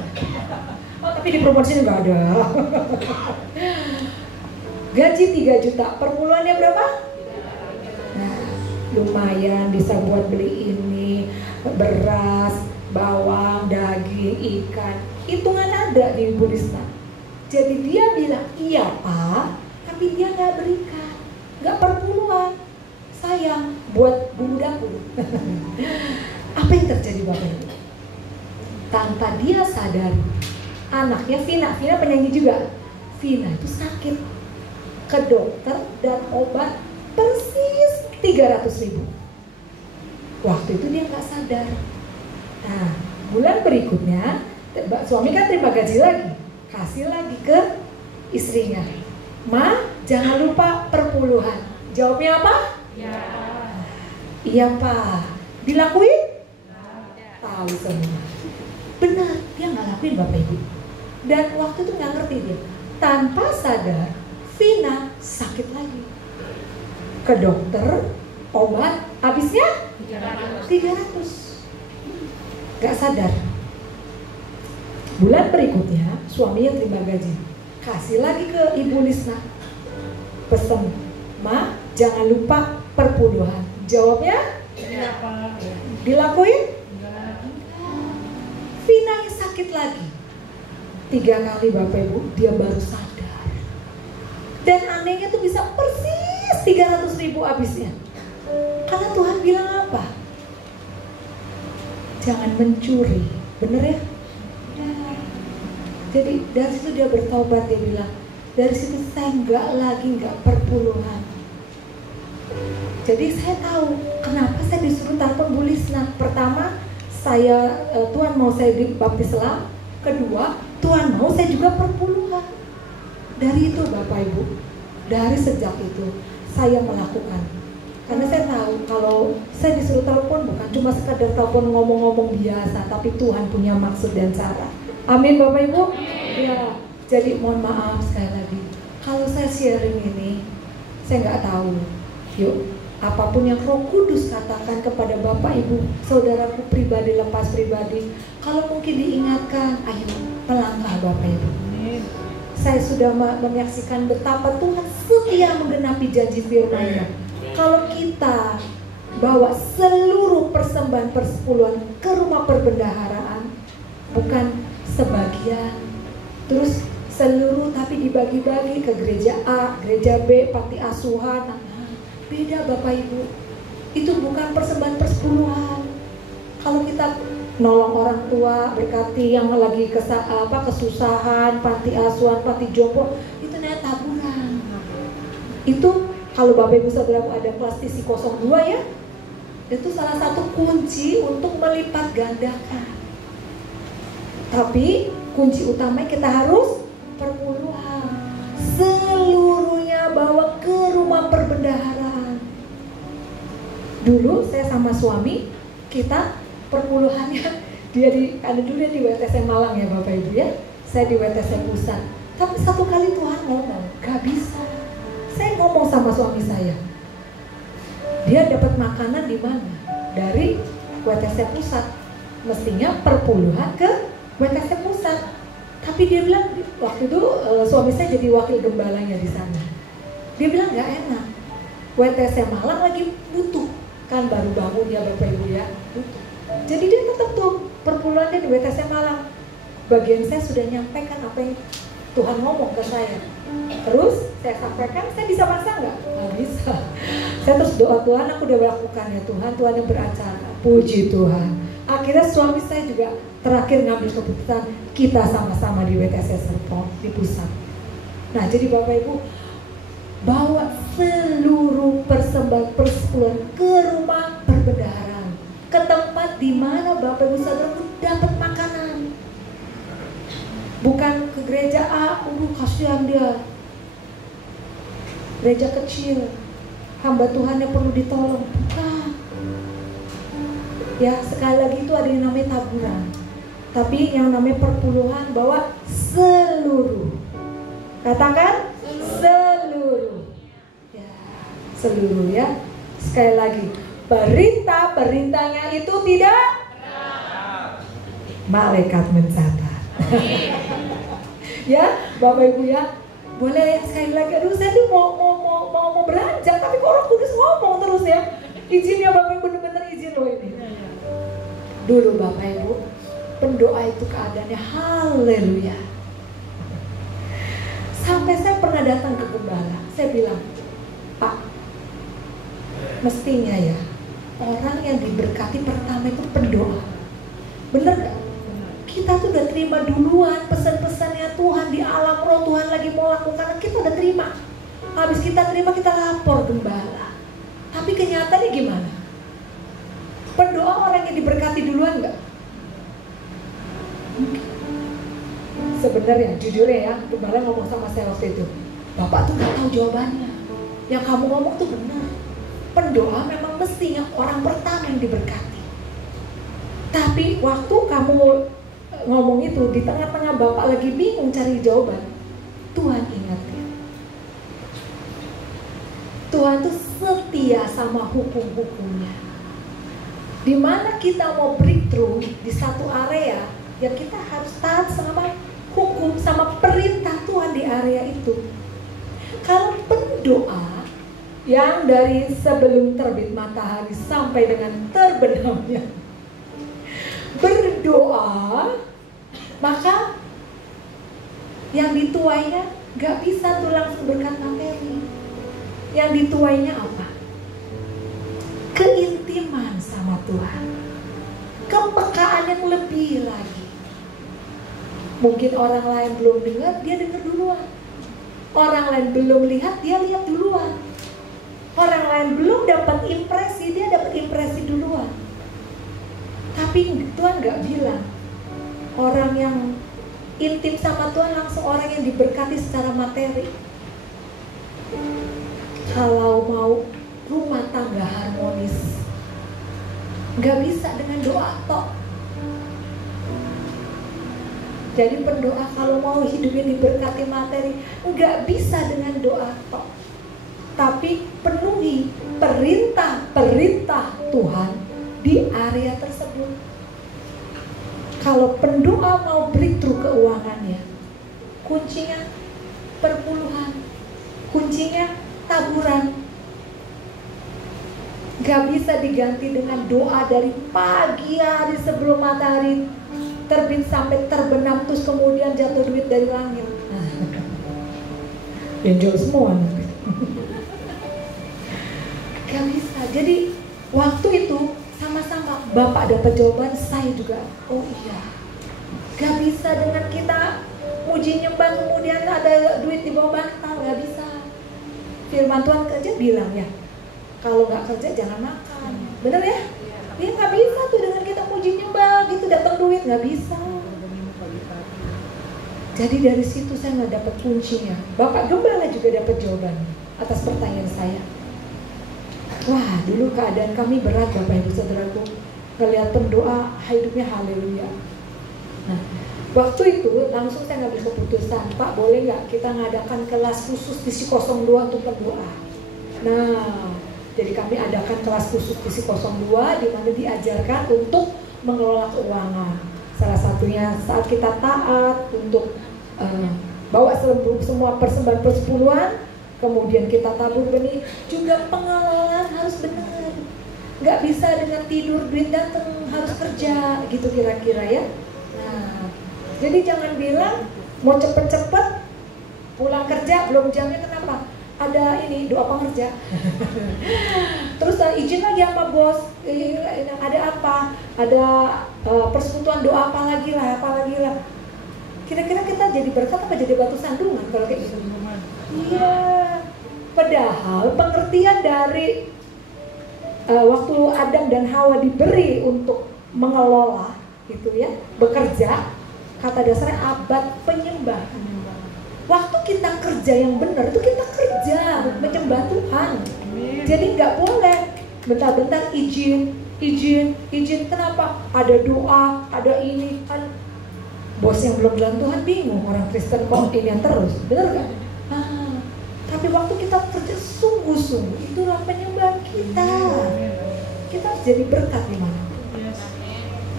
Oh, tapi di perempuan sini nggak ada. Gaji 3 juta, perpuluhannya berapa? Nah, lumayan bisa buat beli ini, beras, bawang, daging, ikan. Hitungan ada di Ibu Lisna. Jadi dia bilang, iya Pak, tapi dia nggak berikan, nggak perpuluhan. Sayang buat bumbu dapur. Apa yang terjadi Bapak Ibu? Tanpa dia sadari, anaknya Vina penyanyi juga. Vina itu sakit, ke dokter dan obat persis 300.000. Waktu itu dia nggak sadar. Nah, bulan berikutnya suami kan terima gaji lagi, kasih lagi ke istrinya. Ma, jangan lupa perpuluhan. Jawabnya apa? Ya. Iya Pak. Dilakuin? Tahu semua. Benar, dia nggak lakuin Bapak Ibu. Dan waktu itu nggak ngerti dia. Tanpa sadar, Vina sakit lagi. Ke dokter, obat, habisnya 300. Gak sadar. Bulan berikutnya suaminya terima gaji, kasih lagi ke Ibu Lisna, pesen, Ma, jangan lupa perpuluhan. Jawabnya? Iya Pak. Dilakuin? Enggak. Vina yang sakit lagi 3 kali Bapak Ibu, dia baru sadar. Dan anehnya tuh bisa persis 300.000 habisnya. Karena Tuhan bilang apa? Jangan mencuri, bener ya? Jadi dari situ dia bertobat, dia bilang, dari situ saya nggak perpuluhan. Jadi saya tahu kenapa saya disuruh telepon Bu Lisna. Pertama, Tuhan mau saya dibaptis Islam. Kedua, Tuhan mau saya juga perpuluhan. Dari itu Bapak Ibu, dari sejak itu saya melakukan. Karena saya tahu kalau saya disuruh telepon bukan cuma sekadar telepon ngomong-ngomong biasa, tapi Tuhan punya maksud dan cara. Amin Bapak Ibu. Ya, jadi mohon maaf sekali lagi. Kalau saya sharing ini, saya nggak tahu. Yuk, apapun yang Roh Kudus katakan kepada Bapak Ibu, saudaraku pribadi, lepas pribadi, kalau mungkin diingatkan, ayo melangkah Bapak Ibu. Saya sudah menyaksikan betapa Tuhan setia menggenapi janji firman-Nya. Kalau kita bawa seluruh persembahan persepuluhan ke rumah perbendaharaan, bukan sebagian, terus seluruh tapi dibagi-bagi ke gereja A, gereja B, panti asuhan. Beda Bapak Ibu. Itu bukan persembahan persepuluhan. Kalau kita nolong orang tua, berkati yang lagi kesusahan, panti asuhan, panti jompo, itu namanya taburan. Itu kalau Bapak Ibu Saudaraku ada kelas TC 02 ya, itu salah satu kunci untuk melipat gandakan. Tapi kunci utamanya kita harus perpuluhan. Seluruhnya bawa ke rumah perbendaharaan. Dulu saya sama suami, kita perpuluhannya ada dulu di WTC Malang ya Bapak Ibu ya. Saya di WTC Pusat. Tapi satu kali Tuhan ngomong, gak bisa. Saya ngomong sama suami saya, dia dapat makanan di mana? Dari WTC Pusat. Mestinya perpuluhan ke WTC Pusat. Tapi dia bilang, waktu itu suami saya jadi wakil gembalanya di sana. Dia bilang gak enak. WTC Malang lagi butuh, kan baru bangun ya Bapak Ibu ya, butuh. Jadi dia tetap tuh perpuluhannya di WTC Malang. Bagian saya sudah nyampaikan apa yang Tuhan ngomong ke saya. Terus saya sampaikan, saya bisa masak nggak? Nggak bisa. Saya terus doa, Tuhan aku udah melakukan ya Tuhan, Tuhan yang beracara. Puji Tuhan. Akhirnya suami saya juga terakhir ngambil keputusan, kita sama-sama di WTC Serpong di pusat. Nah jadi Bapak Ibu, bawa seluruh persembahan persepuluhan ke rumah perbendaharaan, ke tempat di mana Bapak Ibu Saudaraku dapat makanan. Bukan ke gereja A, kasihan dia, gereja kecil, hamba Tuhan yang perlu ditolong. Bukan. Ya sekali lagi itu ada yang namanya taburan. Tapi yang namanya perpuluhan bahwa seluruh. Katakan seluruh. Ya, seluruh ya. Sekali lagi, perintahnya itu tidak malaikat mencatat. Ya, Bapak Ibu ya. Boleh ya sekali lagi, aduh saya tuh mau beranjak, tapi kok Roh Kudus ngomong terus ya. Izin ya Bapak Ibu, bener-bener izin loh ini. Dulu Bapak Ibu, pendoa itu keadaannya haleluya. Sampai saya pernah datang ke gembala, saya bilang, Pak, mestinya ya orang yang diberkati pertama itu pendoa. Bener gak? Kita tuh udah terima duluan pesan-pesannya Tuhan di alam roh. Tuhan lagi mau lakukan, kita udah terima. Habis kita terima, kita lapor gembala. Tapi kenyataannya gimana? Pendoa orang yang diberkati duluan gak? Sebenarnya, jujurnya ya, gembala ngomong sama saya waktu itu, Bapak tuh gak tahu jawabannya. Yang kamu ngomong tuh benar. Pendoa memang mestinya orang pertama yang diberkati. Tapi waktu kamu ngomong itu, di tengah-tengah Bapak lagi bingung cari jawaban, Tuhan ingatkan. Tuhan tuh setia sama hukum-hukumnya. Dimana kita mau breakthrough di satu area, ya kita harus taat sama hukum, sama perintah Tuhan di area itu. Kalau pendoa yang dari sebelum terbit matahari sampai dengan terbenamnya berdoa, maka yang dituainya gak bisa tuh langsung berkat materi. Yang dituainya apa? Keintiman sama Tuhan, kepekaan yang lebih lagi. Mungkin orang lain belum dengar, dia dengar duluan. Orang lain belum lihat, dia lihat duluan. Orang lain belum dapat impresi, dia dapat impresi duluan. Tapi Tuhan gak bilang orang yang intim sama Tuhan langsung orang yang diberkati secara materi. Kalau mau rumah tangga harmonis, gak bisa dengan doa tok. Jadi pendoa kalau mau hidupnya diberkati materi, gak bisa dengan doa tok. Tapi penuhi perintah-perintah Tuhan di area tersebut. Kalau pendoa mau breakthrough keuangannya, kuncinya perpuluhan, kuncinya taburan. Gak bisa diganti dengan doa dari pagi hari sebelum matahari terbit sampai terbenam, terus kemudian jatuh duit dari langit. Benjol semua. Gak bisa. Jadi waktu itu sama-sama Bapak dapat jawaban, saya juga. Oh iya. Gak bisa dengan kita muji nyembah kemudian ada duit di bawah bantal. Gak bisa. Firman Tuhan kerja bilang ya, kalau gak kerja jangan makan. Bener ya? Dia gak bisa tuh dengan kita muji nyembah gitu datang duit, gak bisa. Jadi dari situ saya gak dapat kuncinya. Bapak Gembala juga dapat jawaban atas pertanyaan saya. Wah, dulu keadaan kami berat Bapak Ibu Saudaraku. Ngelihat pendoa hidupnya haleluya. Nah, waktu itu langsung saya ngambil keputusan, Pak boleh nggak kita ngadakan kelas khusus di Si02 untuk pendoa. Nah, jadi kami adakan kelas khusus di Si02 di mana diajarkan untuk mengelola keuangan. Salah satunya saat kita taat untuk bawa semua persembahan persepuluhan, kemudian kita tabur benih, juga pengelolaan harus benar. Nggak bisa dengan tidur duit datang, harus kerja gitu kira-kira ya. Nah, jadi jangan bilang mau cepet-cepet pulang kerja belum jamnya, kenapa? Ada ini doa pengerja. Terus izin lagi sama bos, ada apa? Ada persekutuan doa apa lagi lah. Kira-kira kita jadi berkat apa jadi batu sandungan kalau kayak gitu? Iya. Padahal pengertian dari waktu Adam dan Hawa diberi untuk mengelola gitu ya, bekerja, kata dasarnya abad penyembahan. Waktu kita kerja yang benar itu kita kerja menyembah Tuhan. Jadi nggak boleh bentar-bentar izin. Kenapa? Ada doa, ada ini kan Bos yang belum dalam Tuhan bingung, orang Kristen kok ini yang terus, benar gak? Tapi waktu kita kerja sungguh-sungguh, itulah penyembahan kita. Kita harus jadi berkat di mana.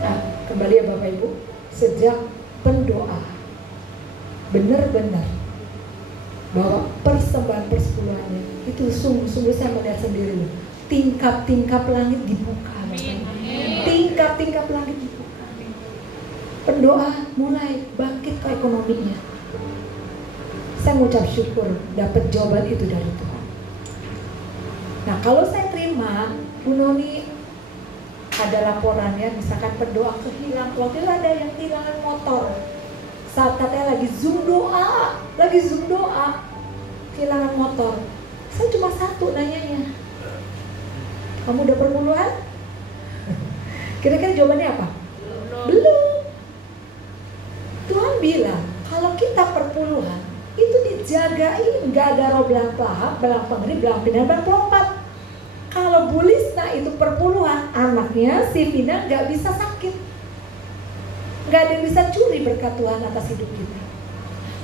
Nah, kembali ya Bapak Ibu, sejak pendoa benar-benar bahwa persembahan persepuluhannya itu sungguh-sungguh saya melihat sendiri, tingkap-tingkap langit dibuka, tingkap-tingkap langit dibuka. Pendoa mulai bangkit ke ekonominya. Saya mengucap syukur dapat jawaban itu dari Tuhan. Nah, kalau saya terima, Bu Noni ada laporannya, misalkan pendoa kehilangan, waktu itu ada yang kehilangan motor. Saat katanya lagi zoom doa, kehilangan motor. Saya cuma satu nanyanya, kamu udah perpuluhan? Kira-kira jawabannya apa? Belum. Tuhan bilang, kalau kita perpuluhan, itu dijagain, nggak ada roh belang pelahap, belang pengeri, belang pindah, belang pelompat. Kalau Bu Lisna itu perpuluhan, anaknya si Vina nggak bisa sakit, nggak ada yang bisa curi berkat Tuhan atas hidup kita.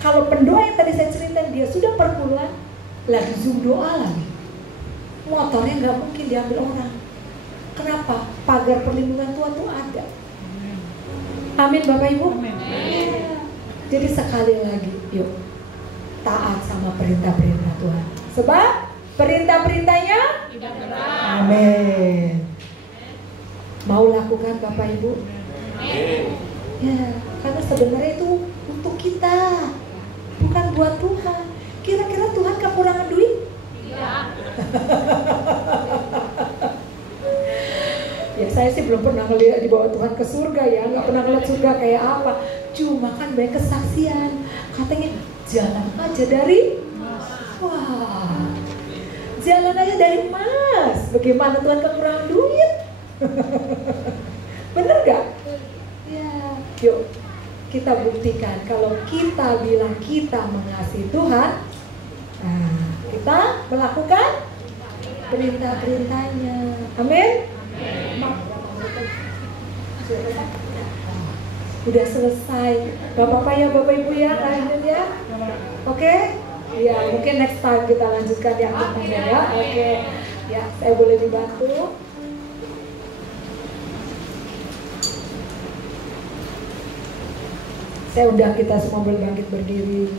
Kalau pendoa yang tadi saya ceritain, dia sudah perpuluhan, lagi zoom doa lagi, motornya nggak mungkin diambil orang. Kenapa? Pagar perlindungan Tuhan tuh ada. Amin Bapak Ibu. Ya. Jadi sekali lagi, yuk taat sama perintah-perintah Tuhan. Sebab perintah-perintahnya, amin. Mau lakukan Bapak Ibu? Ya, karena sebenarnya itu untuk kita, bukan buat Tuhan. Kira-kira Tuhan kekurangan duit? Tidak. Ya saya sih belum pernah ngelihat dibawa Tuhan ke surga ya, nggak pernah ngeliat surga kayak apa. Cuma kan banyak kesaksian, katanya jalan aja dari wah, jalan aja dari emas. Bagaimana Tuhan kekurangan duit? Bener gak? Ya, yuk kita buktikan kalau kita bilang kita mengasihi Tuhan, nah, kita melakukan perintah-perintahnya. Amin. Udah selesai. Bapak-bapak ya, Bapak Ibu ya, lanjut ya. Oke? Ya, mungkin next time kita lanjutkan yang lainnya ya. Oke. Ya, saya boleh dibantu. Saya undang kita semua berbangkit berdiri.